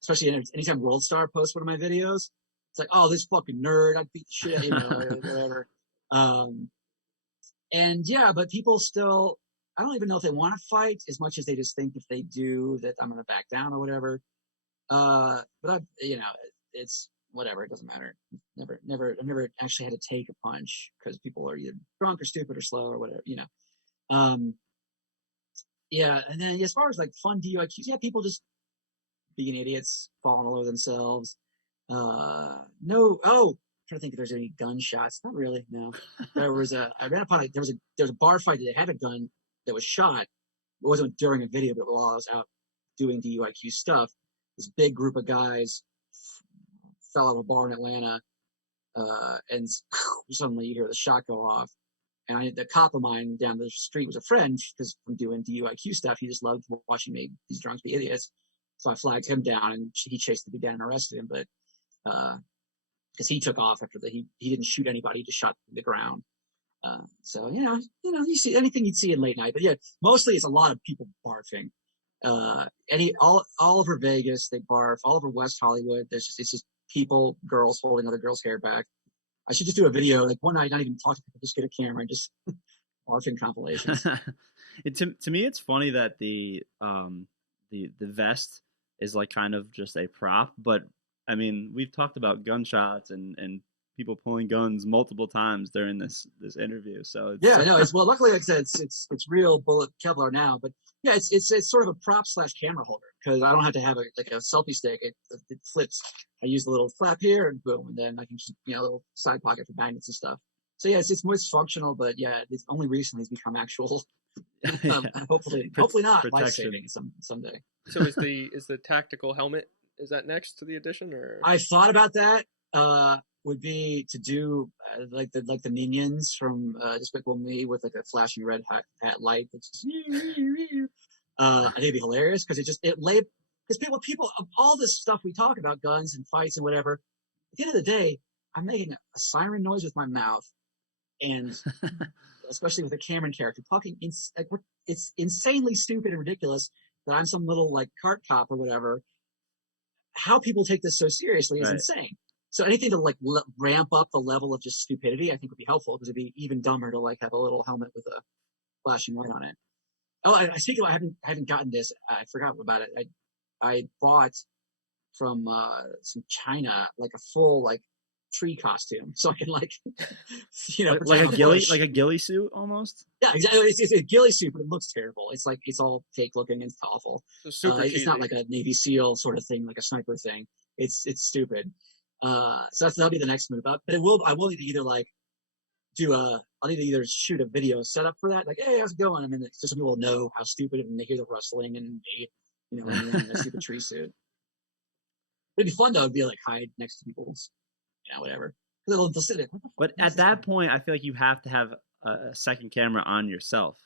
especially anytime World Star posts one of my videos, it's like, oh, this fucking nerd, I'd beat the shit out, or whatever. And yeah, but people still, I don't even know if they want to fight as much as they just think if they do that I'm going to back down or whatever. But it's whatever. It doesn't matter. I've never actually had to take a punch because people are either drunk or stupid or slow or whatever, Yeah. And then as far as like fun DUIQs, people just being idiots, falling all over themselves. I'm trying to think if there's any gunshots. Not really, no. I ran upon there was a bar fight that had a gun that was shot. It wasn't during a video, but while I was out doing DUIQ stuff, this big group of guys fell out of a bar in Atlanta, and suddenly you hear the shot go off. And the cop of mine down the street was a friend because from doing DUIQ stuff, he just loved watching these drunks be idiots. So I flagged him down, and he chased the dude down and arrested him. But because he took off after he didn't shoot anybody, he just shot the ground. So you see anything you'd see in late night, but yeah, mostly it's a lot of people barfing. All over Vegas they barf. All over West Hollywood, it's just people, girls holding other girls' hair back. I should just do a video like one night, not even talk to people, just get a camera and just barfing compilations. To me, it's funny that the vest is like kind of just a prop, but I mean, we've talked about gunshots and people pulling guns multiple times during this interview. So luckily, like I said, it's real bullet Kevlar now, but yeah, it's sort of a prop / camera holder because I don't have to have a selfie stick. It flips. I use the little flap here and boom, and then I can just a little side pocket for magnets and stuff. So yeah, it's more functional, but yeah, it's only recently it's become actual. Hopefully not life saving someday. So is the tactical helmet, is that next to the addition, or? I thought about that. would be to do like the minions from Despicable Me with like a flashing red hat light. That's just, I think it'd be hilarious because because people all this stuff we talk about, guns and fights and whatever. At the end of the day, I'm making a siren noise with my mouth, and especially with a Cameron character talking. It's insanely stupid and ridiculous that I'm some little like cart cop or whatever. How people take this so seriously is insane. So anything to like ramp up the level of just stupidity, I think would be helpful because it'd be even dumber to like have a little helmet with a flashing light on it. Oh, I speak of, I haven't gotten this. I forgot about it. I bought from some China like a full like tree costume, so I can like like a ghillie suit almost. Yeah, exactly. It's a ghillie suit, but it looks terrible. It's like it's all fake looking. It's awful. So it's not like a Navy SEAL sort of thing, like a sniper thing. It's stupid. So that'll be the next move up. But I will need to either like I'll need to either shoot a video setup for that, like, hey, how's it going? I mean, just so people will know how stupid, and they hear the rustling and me, in a stupid tree suit. It'd be fun though. It'd be like hide next to people's, whatever. They'll sit there. But at that point, I feel like you have to have a second camera on yourself,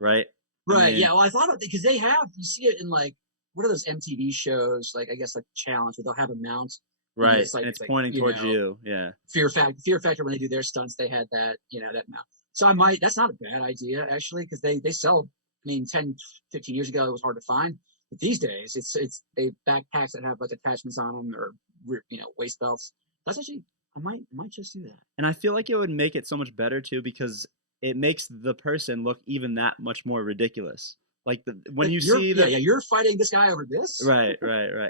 right? Right. I mean, Yeah. Well, I thought about it because you see it in like, what are those MTV shows? Like, I guess like Challenge, where they'll have a mount. Right. It's like, and it's pointing towards you. Yeah. Fear Factor, when they do their stunts, they had that, that mount. So that's not a bad idea actually, because they sell, 10, 15 years ago, it was hard to find. But these days they backpacks that have like attachments on them or, waist belts. That's actually, I might just do that. And I feel like it would make it so much better too, because it makes the person look even that much more ridiculous. Like when you see that, you're fighting this guy over this, right.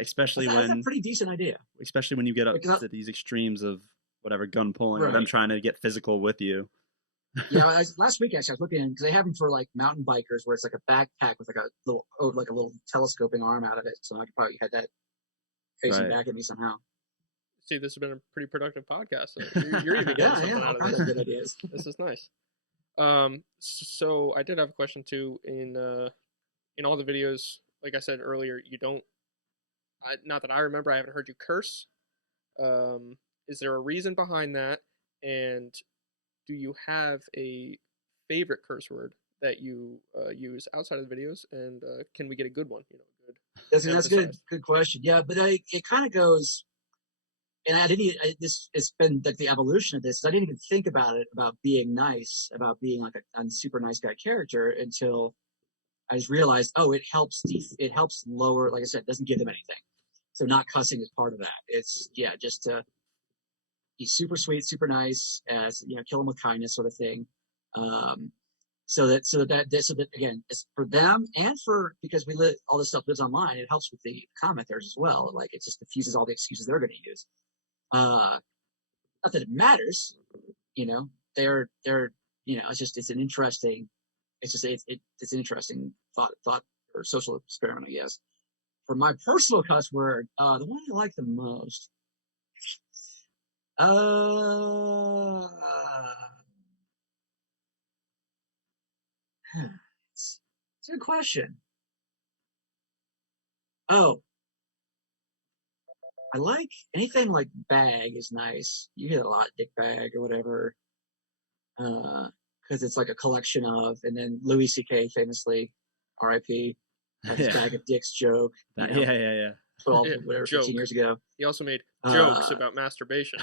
Especially that's a pretty decent idea. Especially when you get up to these extremes of whatever gun pulling or them trying to get physical with you. Yeah, last week actually I was looking because they have them for like mountain bikers, where it's like a backpack with like a little telescoping arm out of it. So I could probably had that facing back at me somehow. See, this has been a pretty productive podcast. You're even getting something out of this. Good ideas. This is nice. So I did have a question too. In all the videos, like I said earlier, you don't. Not that I remember, I haven't heard you curse. Is there a reason behind that? And do you have a favorite curse word that you use outside of the videos? And can we get a good one? Good. That's a good question. Yeah, but it kind of goes. And it's been like the evolution of this. I didn't even think about it, about being nice, about being like a super nice guy character, until I just realized, it helps lower, like I said, it doesn't give them anything. So not cussing is part of that. It's just to be super sweet, super nice, kill them with kindness sort of thing. So that again, it's for them and because all this stuff lives online, it helps with the commenters as well. Like it just diffuses all the excuses they're going to use. Not that it matters, they're it's an interesting thought or social experiment, I guess. For my personal cuss word, the one I like the most, it's a good question. I like anything like bag is nice. You get a lot, dick bag or whatever, because it's like a collection of, and then Louis C.K. famously, R.I.P. had his bag of dicks joke. Yeah. 12, whatever, 15 years ago. He also made jokes about masturbation.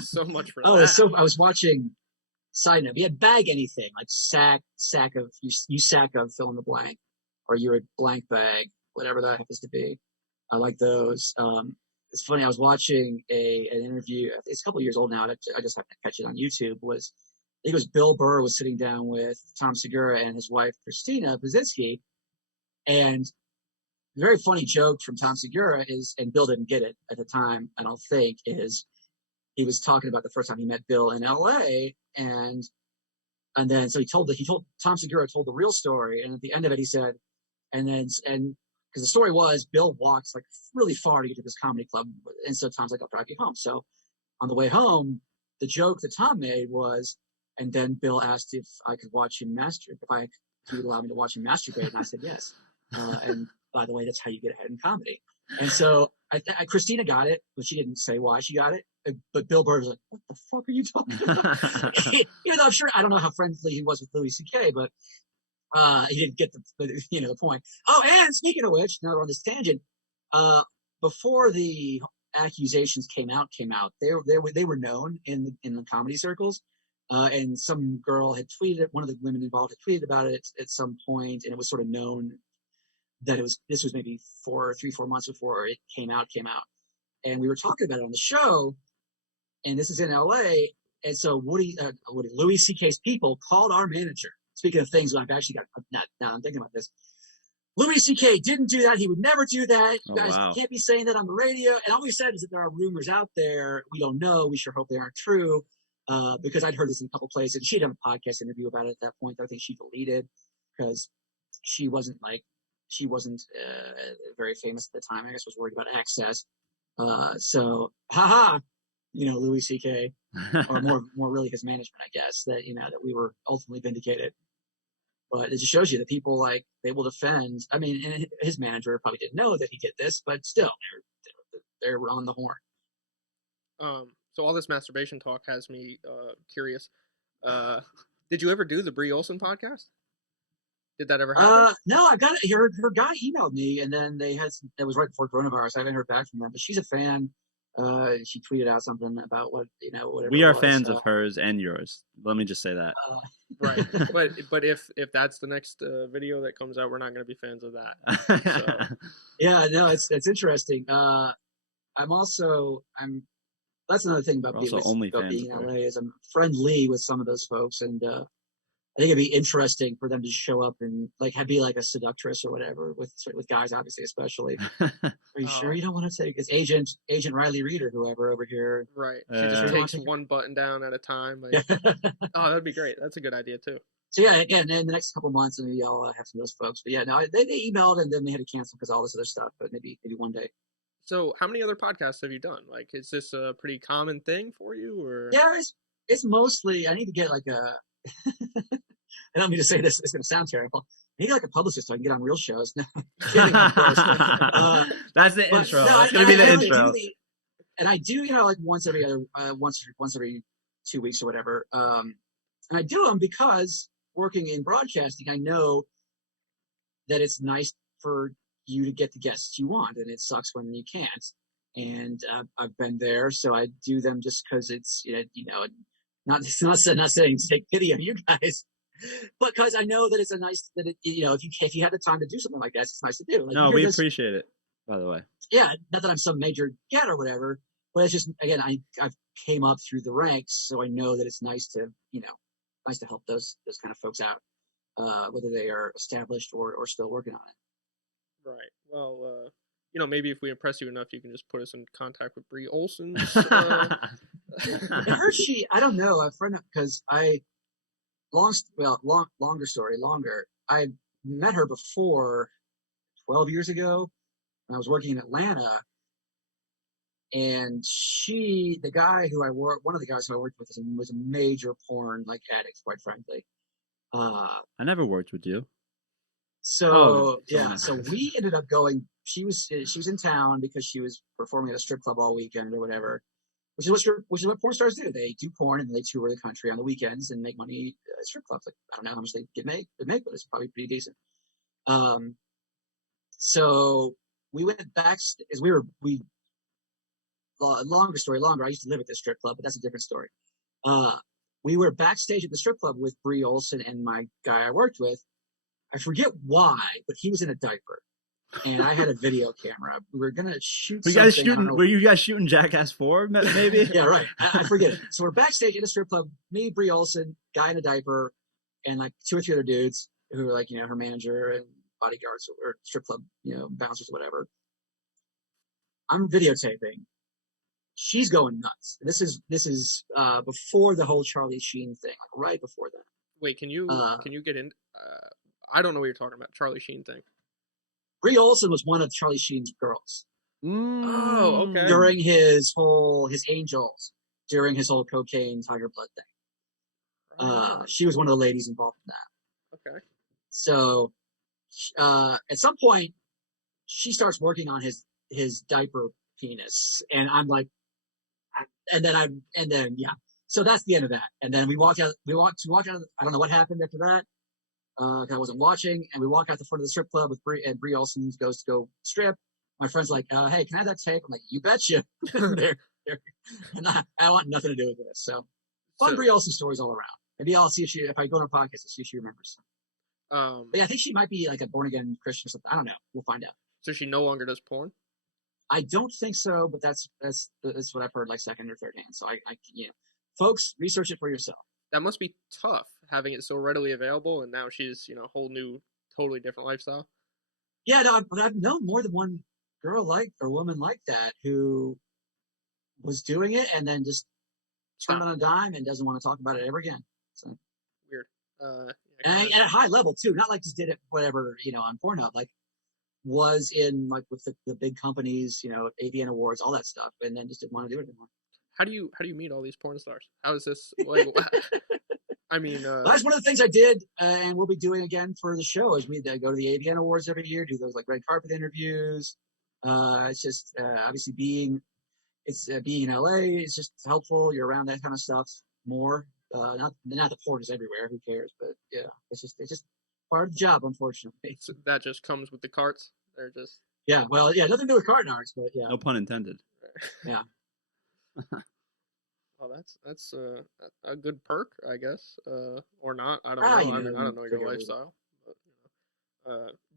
So much for that. I was watching. Side note: you had bag anything like sack of you sack of fill in the blank, or you're a blank bag, whatever that happens to be. I like those. It's funny. I was watching an interview. It's a couple of years old now. I just happened to catch it on YouTube. I think it was Bill Burr was sitting down with Tom Segura and his wife Christina Pazitsky, and a very funny joke from Tom Segura is, and Bill didn't get it at the time, I don't think, is he was talking about the first time he met Bill in L.A. and then so Tom Segura told the real story, and at the end of it he said, and because the story was Bill walks like really far to get to this comedy club, and so Tom's like, I'll drive you home. So on the way home, the joke that Tom made was, and then Bill asked if I could watch him masturbate, he would allow me to watch him masturbate, and I said yes. And by the way, that's how you get ahead in comedy. And so Christina got it, but she didn't say why she got it. But Bill Burr was like, "What the fuck are you talking about?" Even though I'm sure I don't know how friendly he was with Louis C.K., but he didn't get the point. Oh, and speaking of which, now we're on this tangent. Before the accusations came out, they were known in the comedy circles. And some girl had tweeted, one of the women involved had tweeted about it at some point, and it was sort of known that this was maybe 4 months before it came out. And we were talking about it on the show, and this is in LA. And so Louis C.K.'s people called our manager. Speaking of things, I've actually got, now I'm thinking about this. Louis C.K. didn't do that. He would never do that. You guys can't be saying that on the radio. And all we said is that there are rumors out there. We don't know. We sure hope they aren't true. Because I'd heard this in a couple places. She'd done a podcast interview about it at that point. I think she deleted because she wasn't very famous at the time. I guess was worried about access. So, Louis C.K. or more really his management, I guess, that we were ultimately vindicated. But it just shows you that people they will defend. I mean, and his manager probably didn't know that he did this, but still, they're on the horn. So all this masturbation talk has me curious. Did you ever do the Brie Olson podcast? Did that ever happen? No, I got it. Her guy emailed me, and then it was right before coronavirus. I haven't heard back from them, but she's a fan. She tweeted out something about whatever. We are fans of hers and yours. Let me just say that. Right, but if that's the next video that comes out, we're not going to be fans of that. So. Yeah, no, it's interesting. That's another thing about being in LA is I'm friendly with some of those folks, and I think it'd be interesting for them to show up and be like a seductress or whatever with guys, obviously, especially. Are you sure you don't want to take it's Agent Riley Reed or whoever over here? Right. She just takes one button down at a time. Oh, that'd be great. That's a good idea too. So yeah, again, in the next couple months, maybe I'll have some of those folks. But yeah, no, they emailed and then they had to cancel because of all this other stuff. But maybe one day. So how many other podcasts have you done? Is this a pretty common thing for you, or? Yeah, it's mostly. I need to get a. I don't mean to say this. It's going to sound terrible. I need a publicist so I can get on real shows. No, kidding, of course. That's the intro. That's going to be the intro. And I do, once every 2 weeks or whatever. And I do them because working in broadcasting, I know that it's nice for you to get the guests you want, and it sucks when you can't. And I've been there, so I do them just because it's not saying to take pity on you guys, but because I know that it's if you had the time to do something like that, it's nice to do. No, we appreciate it, by the way. Yeah, not that I'm some major get or whatever, but it's just again I've came up through the ranks, so I know that it's nice to help those kind of folks out, whether they are established or still working on it. Right. Well, maybe if we impress you enough, you can just put us in contact with Brie Olson. I heard I don't know, a friend, because longer story. I met her before 12 years ago when I was working in Atlanta. And one of the guys who I worked with was a major porn addict, quite frankly. I never worked with you. So so we ended up going. She was in town because she was performing at a strip club all weekend or whatever, which is what porn stars do. They do porn and they tour the country on the weekends and make money at strip clubs. I don't know how much they make, but it's probably pretty decent. So we went back as longer story longer. I used to live at this strip club, but that's a different story. We were backstage at the strip club with Brie Olson and my guy I worked with. I forget why, but he was in a diaper, and I had a video camera. We were gonna shoot. Were you guys shooting Jackass 4? Maybe. Yeah, right. I forget it. So we're backstage at a strip club. Me, Brie Olson, guy in a diaper, and 2 or 3 other dudes who were her manager and bodyguards or strip club, bouncers, whatever. I'm videotaping. She's going nuts. This is before the whole Charlie Sheen thing, right before that. Wait, can you get in? I don't know what you're talking about. Charlie Sheen thing. Brie Olson was one of Charlie Sheen's girls. Oh, okay. During his Angels, during his whole cocaine Tiger Blood thing. She was one of the ladies involved in that. Okay. So, at some point, she starts working on his his diaper penis, and I'm like, and then yeah. So that's the end of that. And then we walked out. We walked out. I don't know what happened after that. I wasn't watching, and we walk out the front of the strip club with Brie Olson goes to go strip. My friend's like, "Hey, can I have that tape?" I'm like, "You betcha." there, and I want nothing to do with this. So fun Brie Olson stories all around. Maybe I'll see if I go on her podcast, I'll see if she remembers. But yeah, I think she might be like a born again Christian or something. I don't know. We'll find out. So she no longer does porn? I don't think so, but that's what I've heard, like second or third hand. So I folks, research it for yourself. That must be tough having it so readily available, and now she's a whole new, totally different lifestyle. Yeah, no, but I've known more than one girl woman like that who was doing it and then just turned on a dime and doesn't want to talk about it ever again. So weird. And at a high level too, not like just did it whatever on Pornhub, like was in like with the big companies, AVN awards, all that stuff, and then just didn't want to do it anymore. How do you meet all these porn stars? How is this like? I mean, that's one of the things I did, and we'll be doing again for the show. Is we go to the AVN awards every year, do those like red carpet interviews. It's just obviously being in LA is just helpful. You're around that kind of stuff more. Not the porn is everywhere. Who cares? But yeah, it's just part of the job, unfortunately. So that just comes with the carts. They're just nothing to do with Cart Narcs, but yeah. No pun intended. Yeah. Well, that's a good perk, I guess, or not. I don't know. I mean, I don't know your lifestyle. But,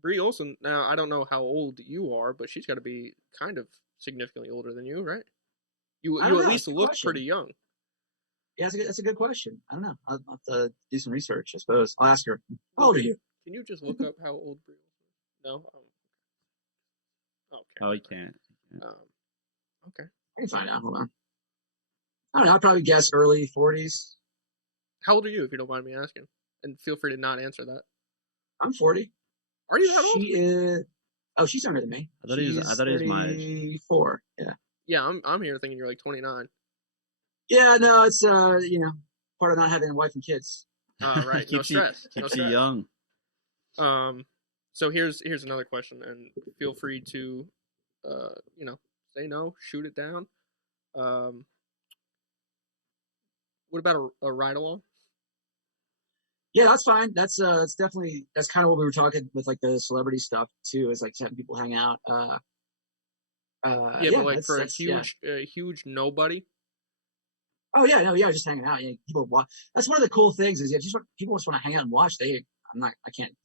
Brie Olson. Now, I don't know how old you are, but she's got to be kind of significantly older than you, right? You at least look pretty young. Yeah, that's a good question. I don't know. I'll have to do some research, I suppose. I'll ask her. How old are you? Can you just look up how old Brie Olson is? No. Okay. Oh, you can't. Okay. I can find out. Hold on. I don't know. I'd probably guess early 40s. How old are you, if you don't mind me asking? And feel free to not answer that. I'm 40. Are you that old? She is. Oh, she's younger than me. I thought he was my age. 34. Yeah. Yeah, I'm here thinking you're like 29. Yeah, no, it's part of not having a wife and kids. Right. No stress. Keeps you young. So here's another question, and feel free to, say no, shoot it down. What about a ride along? Yeah, that's fine. That's definitely kind of what we were talking with like the celebrity stuff too. Is like having people hang out. But like for a huge nobody. Oh yeah, no, yeah, just hanging out. People watch. That's one of the cool things is people just want to hang out and watch. I can't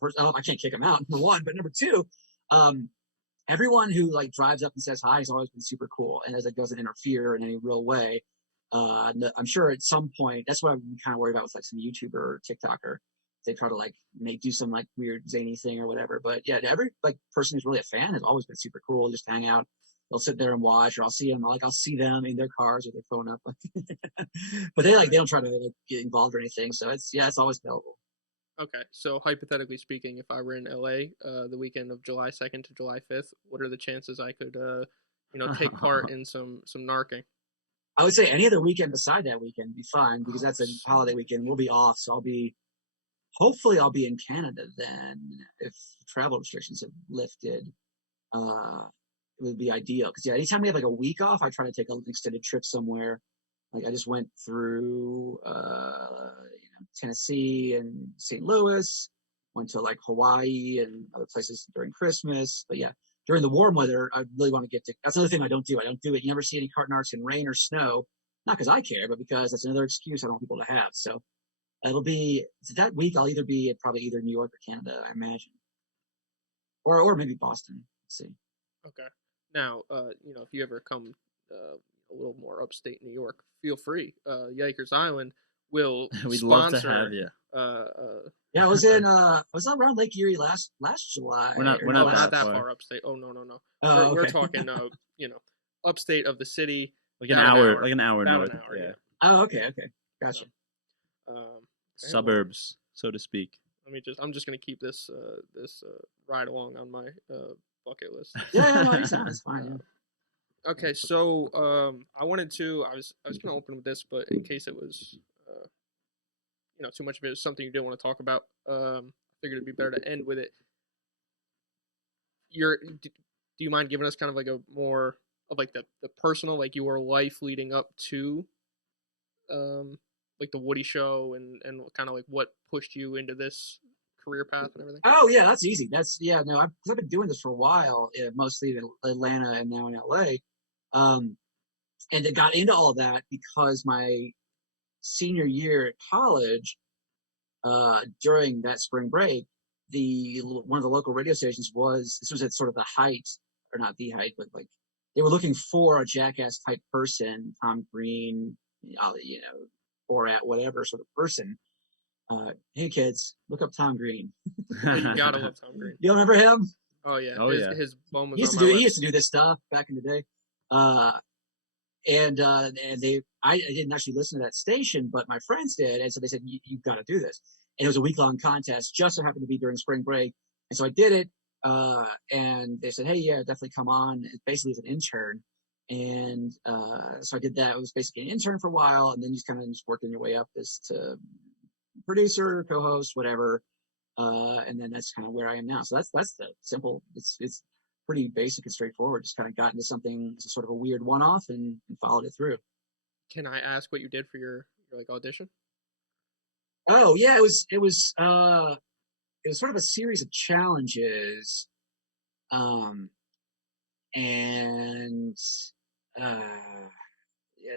kick them out, number one, but number two, everyone who like drives up and says hi has always been super cool, and as it doesn't interfere in any real way. I'm sure at some point, that's what I'm kind of worried about with like some YouTuber or TikToker. They try to like do some like weird zany thing or whatever. But yeah, every like person who's really a fan has always been super cool. Just hang out. They'll sit there and watch, or I'll see them in their cars with their phone up. But they don't try to like, get involved or anything. So it's always available. Okay, so hypothetically speaking, if I were in LA the weekend of July 2nd to July 5th, what are the chances I could take part in some narking? I would say any other weekend beside that weekend would be fine because that's a holiday weekend. We'll be off, so hopefully I'll be in Canada then if travel restrictions have lifted. It would be ideal because anytime we have like a week off, I try to take an extended trip somewhere. Like I just went through Tennessee and St. Louis, went to like Hawaii and other places during Christmas. But yeah, during the warm weather, I really want to get to. That's another thing I don't do. You never see any cart narcs in rain or snow. Not because I care, but because that's another excuse I don't want people to have. So it'll be that week. I'll be probably either New York or Canada, I imagine, or maybe Boston. Let's see. Okay. Now, if you ever come a little more upstate New York, feel free. Yikers Island will We'd sponsor. love to have you. Yeah, I was around Lake Erie last July. We're not that far upstate. Oh no. Oh, we're talking upstate of the city. Like an hour north. Yeah. Oh, okay, gotcha. Suburbs, so to speak. I'm just gonna keep this ride along on my bucket list. Yeah, no, it's fine. Okay, so I was gonna open with this, but in case it was too much of it was something you didn't want to talk about, I figured it'd be better to end with it. do you mind giving us kind of like a more of like the personal, like your life leading up to like the Woody show and kind of like what pushed you into this career path and everything? Oh yeah, that's easy. No, I've been doing this for a while, mostly in Atlanta and now in LA. And it got into all of that because my senior year at college, during that spring break, one of the local radio stations this was at sort of the height, or not the height, but like they were looking for a Jackass type person, Tom Green, Borat, whatever sort of person. Hey kids, look up Tom Green. You gotta love Tom Green. You remember him? Oh yeah. Oh, yeah. His bum was He used on to my do. He list. used to do this stuff back in the day. And I didn't actually listen to that station, but my friends did, and so they said you've got to do this. And it was a week-long contest, just so happened to be during spring break, and so I did it. And they said, hey, yeah, definitely come on. Basically, as an intern, and so I did that. It was basically an intern for a while, and then you kind of just working your way up as to producer, co-host, whatever. And then that's kind of where I am now. So that's the simple. It's pretty basic and straightforward. Just kind of got into something as a sort of a weird one-off and followed it through. Can I ask what you did for your like audition? Oh yeah, it was sort of a series of challenges, and yeah,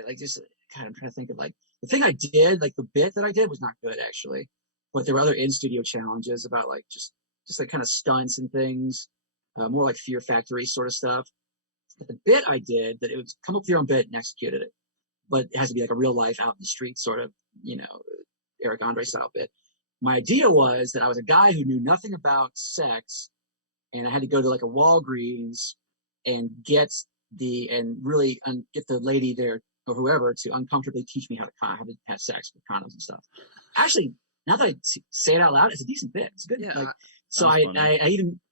like just kind of trying to think of like the thing I did, like the bit that I did was not good actually, but there were other in-studio challenges about like just like kind of stunts and things, more like Fear Factory sort of stuff. But the bit I did, that it was come up with your own bit and executed it, but it has to be like a real life out in the street sort of, Eric Andre style bit. My idea was that I was a guy who knew nothing about sex, and I had to go to like a Walgreens and get the lady there or whoever to uncomfortably teach me how to have sex with condoms and stuff. Actually, now that I say it out loud, it's a decent bit. It's good. Yeah, So I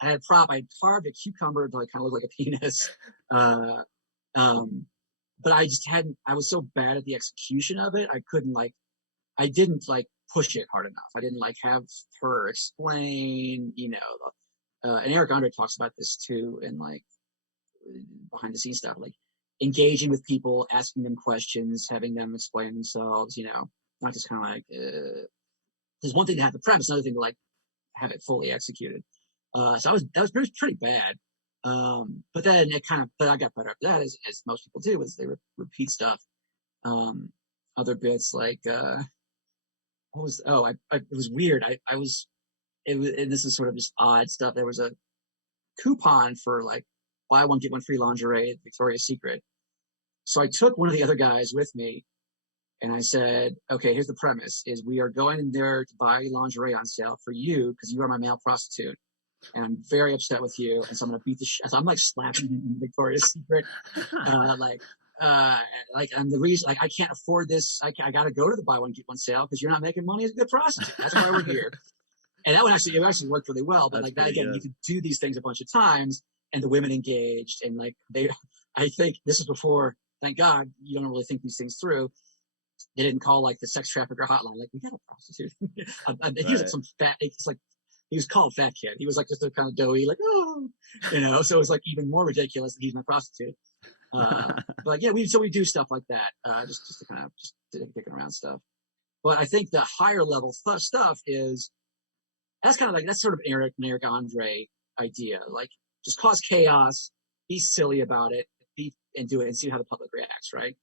had a prop. I carved a cucumber to like kind of look like a penis. But I just I was so bad at the execution of it. I didn't push it hard enough. I didn't have her explain, and Eric Andre talks about this too in behind the scenes stuff, like engaging with people, asking them questions, having them explain themselves, not just kind of there's one thing to have the premise, another thing to have it fully executed. So that was pretty bad. But then but I got better after that, as most people do, is they repeat stuff. Other bits it was weird. And this is sort of just odd stuff. There was a coupon for buy one, get one free lingerie at Victoria's Secret. So I took one of the other guys with me and I said, okay, here's the premise is we are going in there to buy lingerie on sale for you because you are my male prostitute. And I'm very upset with you. And so I'm going to beat the shit. So I'm slapping him in Victoria's Secret. And the reason, I can't afford this. I got to go to the buy one, get one sale because you're not making money as a good prostitute. That's why we're here. And that one actually worked really well. But that again, you could do these things a bunch of times and the women engaged. And I think this is before, thank God, you don't really think these things through. They didn't call the sex trafficker hotline. We got a prostitute. He was some fat, he was called Fat Kid. He was just a kind of doughy, so it was even more ridiculous that he's my prostitute. But yeah, we do stuff like that, just to kind of just kicking around stuff. But I think the higher level stuff is that's kind of that's sort of Eric Andre idea. Just cause chaos, be silly about it, and do it and see how the public reacts, right?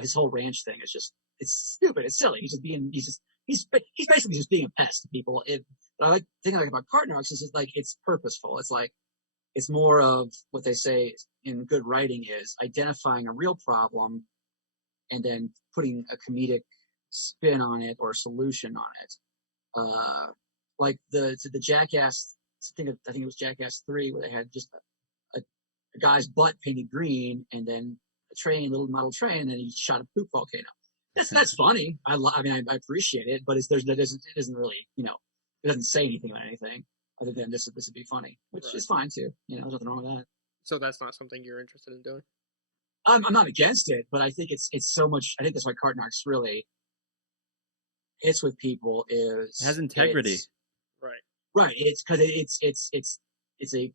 His whole ranch thing is it's stupid, it's silly. He's basically just being a pest to people. But the thing about Cart Narcs is it's purposeful. It's more of what they say in good writing is identifying a real problem and then putting a comedic spin on it or a solution on it. The Jackass, I think it was Jackass 3, where they had just a guy's butt painted green and then a little model train, and then he shot a poop volcano. That's funny. I appreciate it, but it isn't really, it doesn't say anything about anything other than this would be funny, which is fine too. There's nothing wrong with that. So that's not something you're interested in doing? I'm not against it, but I think it's so much. I think that's why Cart Narcs really hits with people is it has integrity. Right. It's because it's a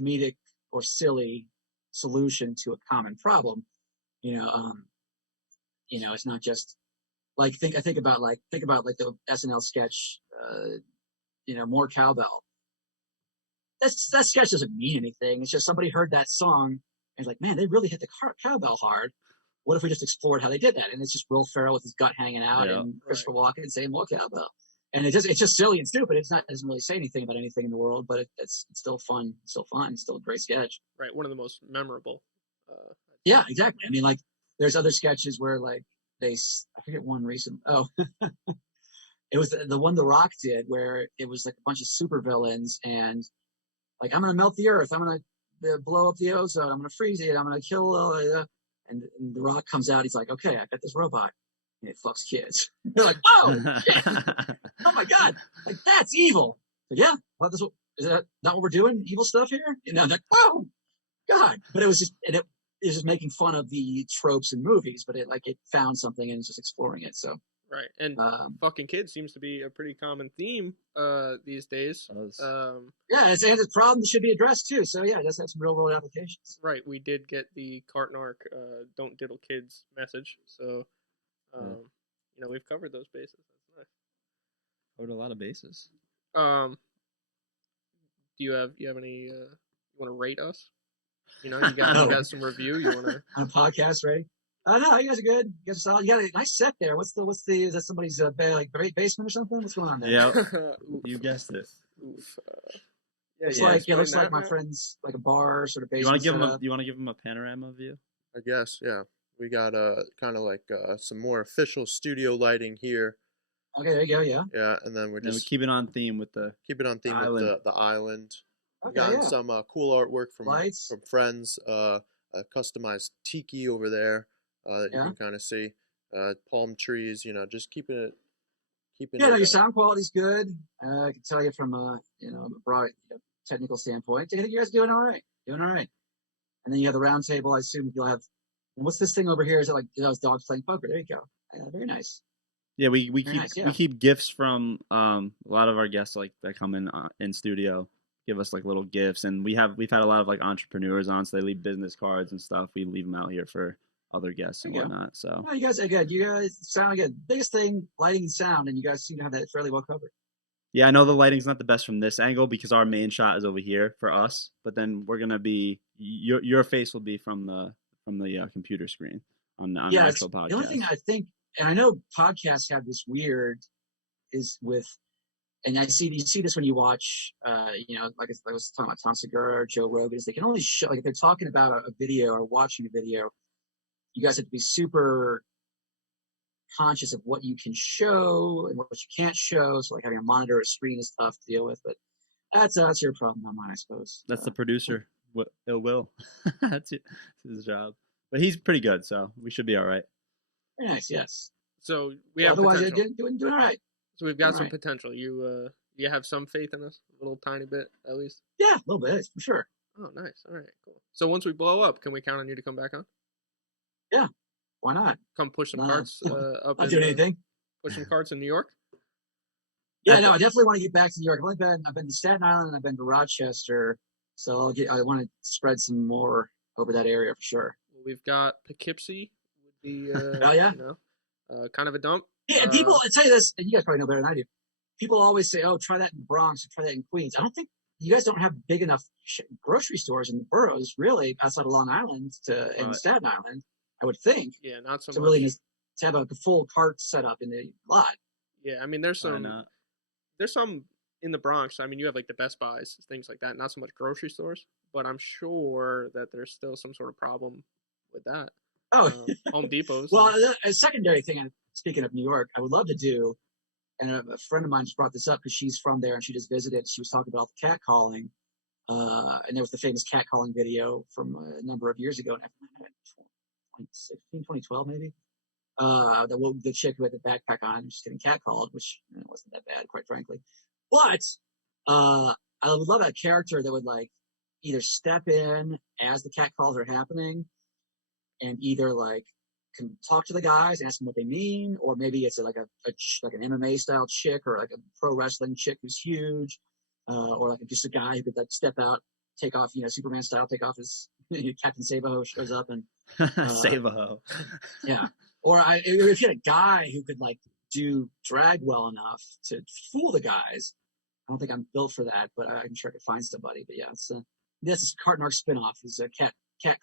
comedic or silly solution to a common problem. It's not just like think about the SNL sketch, more cowbell. That sketch doesn't mean anything. It's just somebody heard that song and like, man, they really hit the cowbell hard. What if we just explored how they did that? And it's just Will Ferrell with his gut hanging out and Christopher Walken saying more cowbell. And it's just silly and stupid. It doesn't really say anything about anything in the world, but it's still fun. It's still fun. It's still a great sketch. Right. One of the most memorable. Yeah, exactly. I mean, like there's other sketches where like I forget one recent. Oh, it was the one The Rock did where it was like a bunch of supervillains and like, I'm going to melt the earth. I'm going to blow up the ozone. I'm going to freeze it. I'm going to kill. And The Rock comes out. He's like, okay, I got this robot. And it fucks kids. They're like, oh, shit. Oh my God. Like, that's evil. But yeah, is that not what we're doing? Evil stuff here? Like, oh, God. But it was just making fun of the tropes in movies, but it found something and it's just exploring it. So. Right, and fucking kids seems to be a pretty common theme these days. Yeah, it's a problem that should be addressed too. So yeah, it does have some real world applications. Right, we did get the Cart Narc "Don't Diddle Kids" message, so we've covered those bases. That's nice. Covered a lot of bases. Do you have any? You want to rate us? You got some review. You want to on a podcast, right? No, you guys are good. You guys are solid. You got a nice set there. What's the? Is that somebody's basement or something? What's going on there? Yeah, you guessed it. Oof. It looks like my friend's like a bar sort of basement. You want to give them a panorama view? I guess, yeah. We got kind of like some more official studio lighting here. Okay, there you go. Yeah. Yeah, and then we keep it on theme with the island. With the island. Okay, we got some cool artwork from friends. A customized tiki over there. That you can kind of see, palm trees, just keeping it. Your sound quality's good. I can tell you from a broad technical standpoint. I think you guys are doing all right. And then you have the round table. I assume you'll have. And what's this thing over here? Is it like those dogs playing poker? There you go. Very nice. Yeah, we keep gifts from a lot of our guests like that come in studio. Give us like little gifts, and we've had a lot of like entrepreneurs on, so they leave business cards and stuff. We leave them out here for other guests and whatnot. So you guys are good. You guys sound good. Biggest thing, lighting and sound, and you guys seem to have that fairly well covered. Yeah, I know the lighting's not the best from this angle because our main shot is over here for us, but then we're gonna be your face will be from the computer screen on the actual podcast. The only thing I think, and I know podcasts have this weird is with, and you see this when you watch, like I was talking about Tom Segura or Joe Rogan, is they can only show, like if they're talking about a video or watching a video, you guys have to be super conscious of what you can show and what you can't show. So like having a monitor or a screen is tough to deal with, but that's your problem, not mine, I suppose. That's the producer, Will. That's his job, but he's pretty good, so we should be all right. Very nice, yes. So we have otherwise potential. you're doing all right. So we've got some potential. You have some faith in us, a little tiny bit at least. Yeah, a little bit for sure. Oh, nice. All right, cool. So once we blow up, can we count on you to come back on? Yeah, why not? Come push some carts up. Not doing anything. Push some carts in New York. Yeah, no, I definitely want to get back to New York. I've been to Staten Island and I've been to Rochester, so I want to spread some more over that area for sure. Well, we've got Poughkeepsie would be kind of a dump. Yeah, and people, I tell you this, and you guys probably know better than I do. People always say, "Oh, try that in the Bronx, or try that in Queens." I don't think you guys don't have big enough grocery stores in the boroughs, really, outside of Long Island and Staten Island. I would think. Yeah, not so to much. Really to have a full cart set up in the lot. Yeah, I mean, there's some in the Bronx. I mean, you have like the Best Buys, things like that. Not so much grocery stores, but I'm sure that there's still some sort of problem with that. Oh, Home Depots. Well, a secondary thing. Speaking of New York, I would love to do. And a friend of mine just brought this up because she's from there and she just visited. She was talking about the cat calling, and there was the famous cat calling video from a number of years ago. 2016, 2012 maybe. The chick who had the backpack on, just getting catcalled, which wasn't that bad, quite frankly. But I would love a character that would like either step in as the catcalls are happening, and either like can talk to the guys and ask them what they mean, or maybe it's like an MMA style chick or like a pro wrestling chick who's huge, or like just a guy who could like step out, take off, Superman style, take off his Captain Sabo shows up and Save a hoe. yeah. Or if you had a guy who could like do drag well enough to fool the guys, I don't think I'm built for that, but I'm sure I could find somebody. But yeah, this is Cart Narc spinoff. Is a cat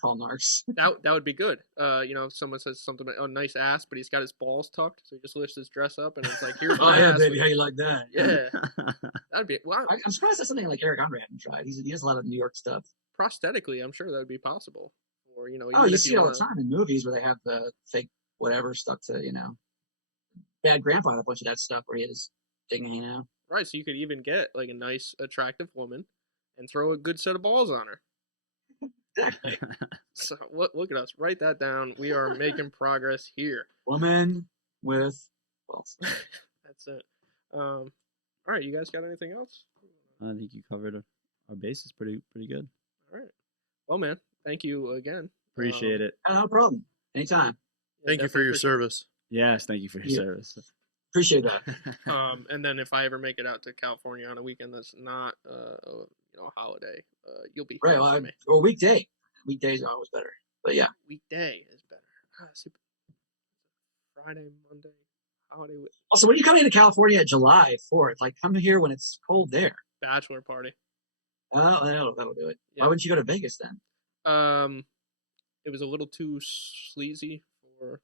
call Narcs. That would be good. If someone says something like, "Oh, nice ass," but he's got his balls tucked, so he just lifts his dress up, and it's like, "Here's my yeah, ass." baby, how you like that? Yeah, that'd be. Well, I'm surprised that's something like Eric Andre hadn't tried. He does a lot of New York stuff. prosthetically, I'm sure that would be possible. Or Oh, you see it all the time in movies where they have the fake whatever stuck to Bad Grandpa had a bunch of that stuff where he had his thing hanging out. Right, so you could even get like a nice, attractive woman and throw a good set of balls on her. Exactly. So look at us. Write that down. We are making progress here. Woman with balls. That's it. All right, you guys got anything else? I think you covered our bases pretty good. All right. Well, man, thank you again. Appreciate it. No problem. Anytime. Thank you for your service. Yes, thank you for your service. Appreciate that. And then if I ever make it out to California on a weekend that's not a holiday, you'll be Right. here Well, for me. or weekday. Weekdays are always better. But yeah. Weekday is better. Super. Friday, Monday, holiday. Also, when are you coming to California July 4th? Like, come here when it's cold there. Bachelor party. Oh, that'll do it. Yeah. Why wouldn't you go to Vegas then? It was a little too sleazy for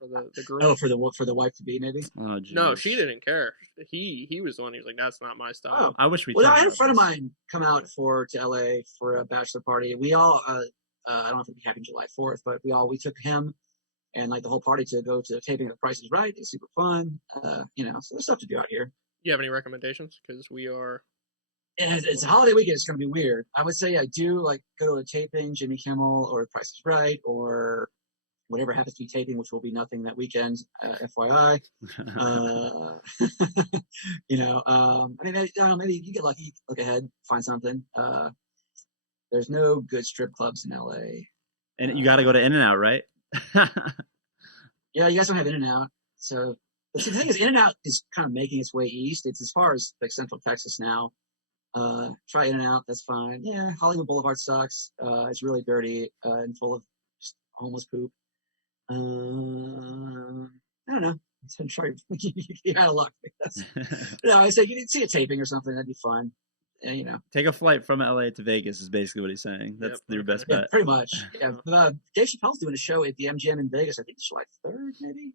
the groom. Oh, for the wife to be maybe. Oh, geez. No, she didn't care. He was the one. He was like, "That's not my style." Oh. I wish we. Well, talked I had a about friend of this. mine come out to LA for a bachelor party. We all, I don't know if it'd be happening July 4th, but we took him and like the whole party to go to taping of The Price is Right. It's super fun. So there's stuff to do out here. You have any recommendations? Because we are. And it's a holiday weekend. It's going to be weird. I would say I do like go to a taping, Jimmy Kimmel or Price is Right or whatever happens to be taping, which will be nothing that weekend, FYI. I mean, I don't know, maybe you get lucky, look ahead, find something. There's no good strip clubs in LA. And you got to go to In-N-Out, right? Yeah, you guys don't have In-N-Out. So but see, the thing is, In-N-Out is kind of making its way east. It's as far as like Central Texas now. Try In-N-Out, that's fine. Yeah, Hollywood Boulevard sucks. It's really dirty and full of just homeless poop. I don't know. I'm sure you're out of luck. No, I say you can see a taping or something. That'd be fun. Take a flight from LA to Vegas is basically what he's saying. That's your best bet. Yeah, pretty much. Yeah. Dave Chappelle's doing a show at the MGM in Vegas. I think it's July 3rd, maybe.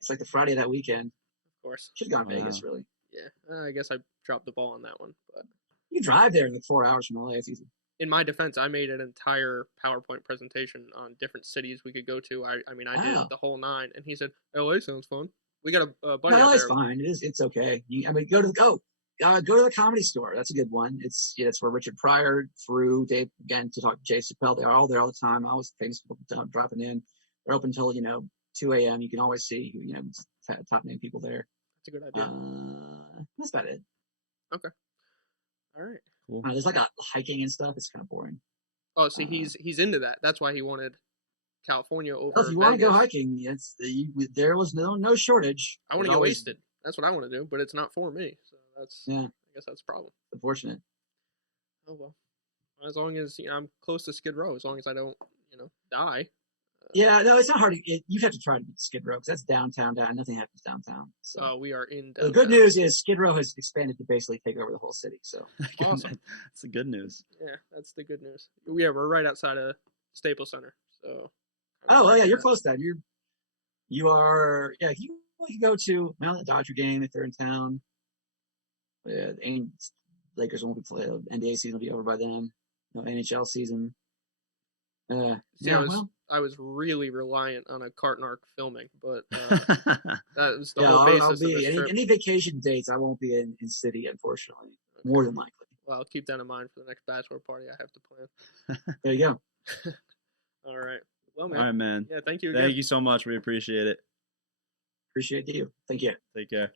It's like the Friday of that weekend. Of course. Should have gone to Vegas, really. Yeah, I guess I dropped the ball on that one, but you drive there in like 4 hours from LA. It's easy. In my defense, I made an entire PowerPoint presentation on different cities we could go to. I mean, I did the whole 9, and he said, "LA sounds fun." We got a buddy out LA's there. fine. It's okay. Go to the Comedy Store. That's a good one. It's where Richard Pryor flew Dave again to talk to Jay Chappelle. They are all there all the time. I always famous people dropping in. They're open until 2 a.m. You can always see top name people there. That's a good idea. That's about it. Okay. All right. Cool. There's like a hiking and stuff. It's kind of boring. Oh, see, he's into that. That's why he wanted California over. Well, if you want to go Vegas. hiking, there was no shortage. I want to get wasted. That's what I want to do, but it's not for me. So I guess that's the problem. Unfortunate. Oh well. As long as I'm close to Skid Row, as long as I don't die. Yeah, no, it's not hard. You have to try to get to Skid Row because that's downtown. Nothing happens downtown. So we are in. The good news is Skid Row has expanded to basically take over the whole city. So awesome. That's the good news. Yeah, that's the good news. Yeah, we're right outside of Staples Center. So. Oh well, yeah, you're close to that. You are. Yeah, you go to the Dodger game if they're in town. Yeah, Lakers won't be played. NBA season will be over by then. No NHL season. I was really reliant on a Cart Narc filming, but that was the whole basis of this trip. Any vacation dates, I won't be in city, unfortunately. Okay. More than likely. Well, I'll keep that in mind for the next bachelor party I have to plan. There you go. All right. Well, man. All right, man. Yeah, thank you again. Thank you so much. We appreciate it. Appreciate you. Thank you. Take care.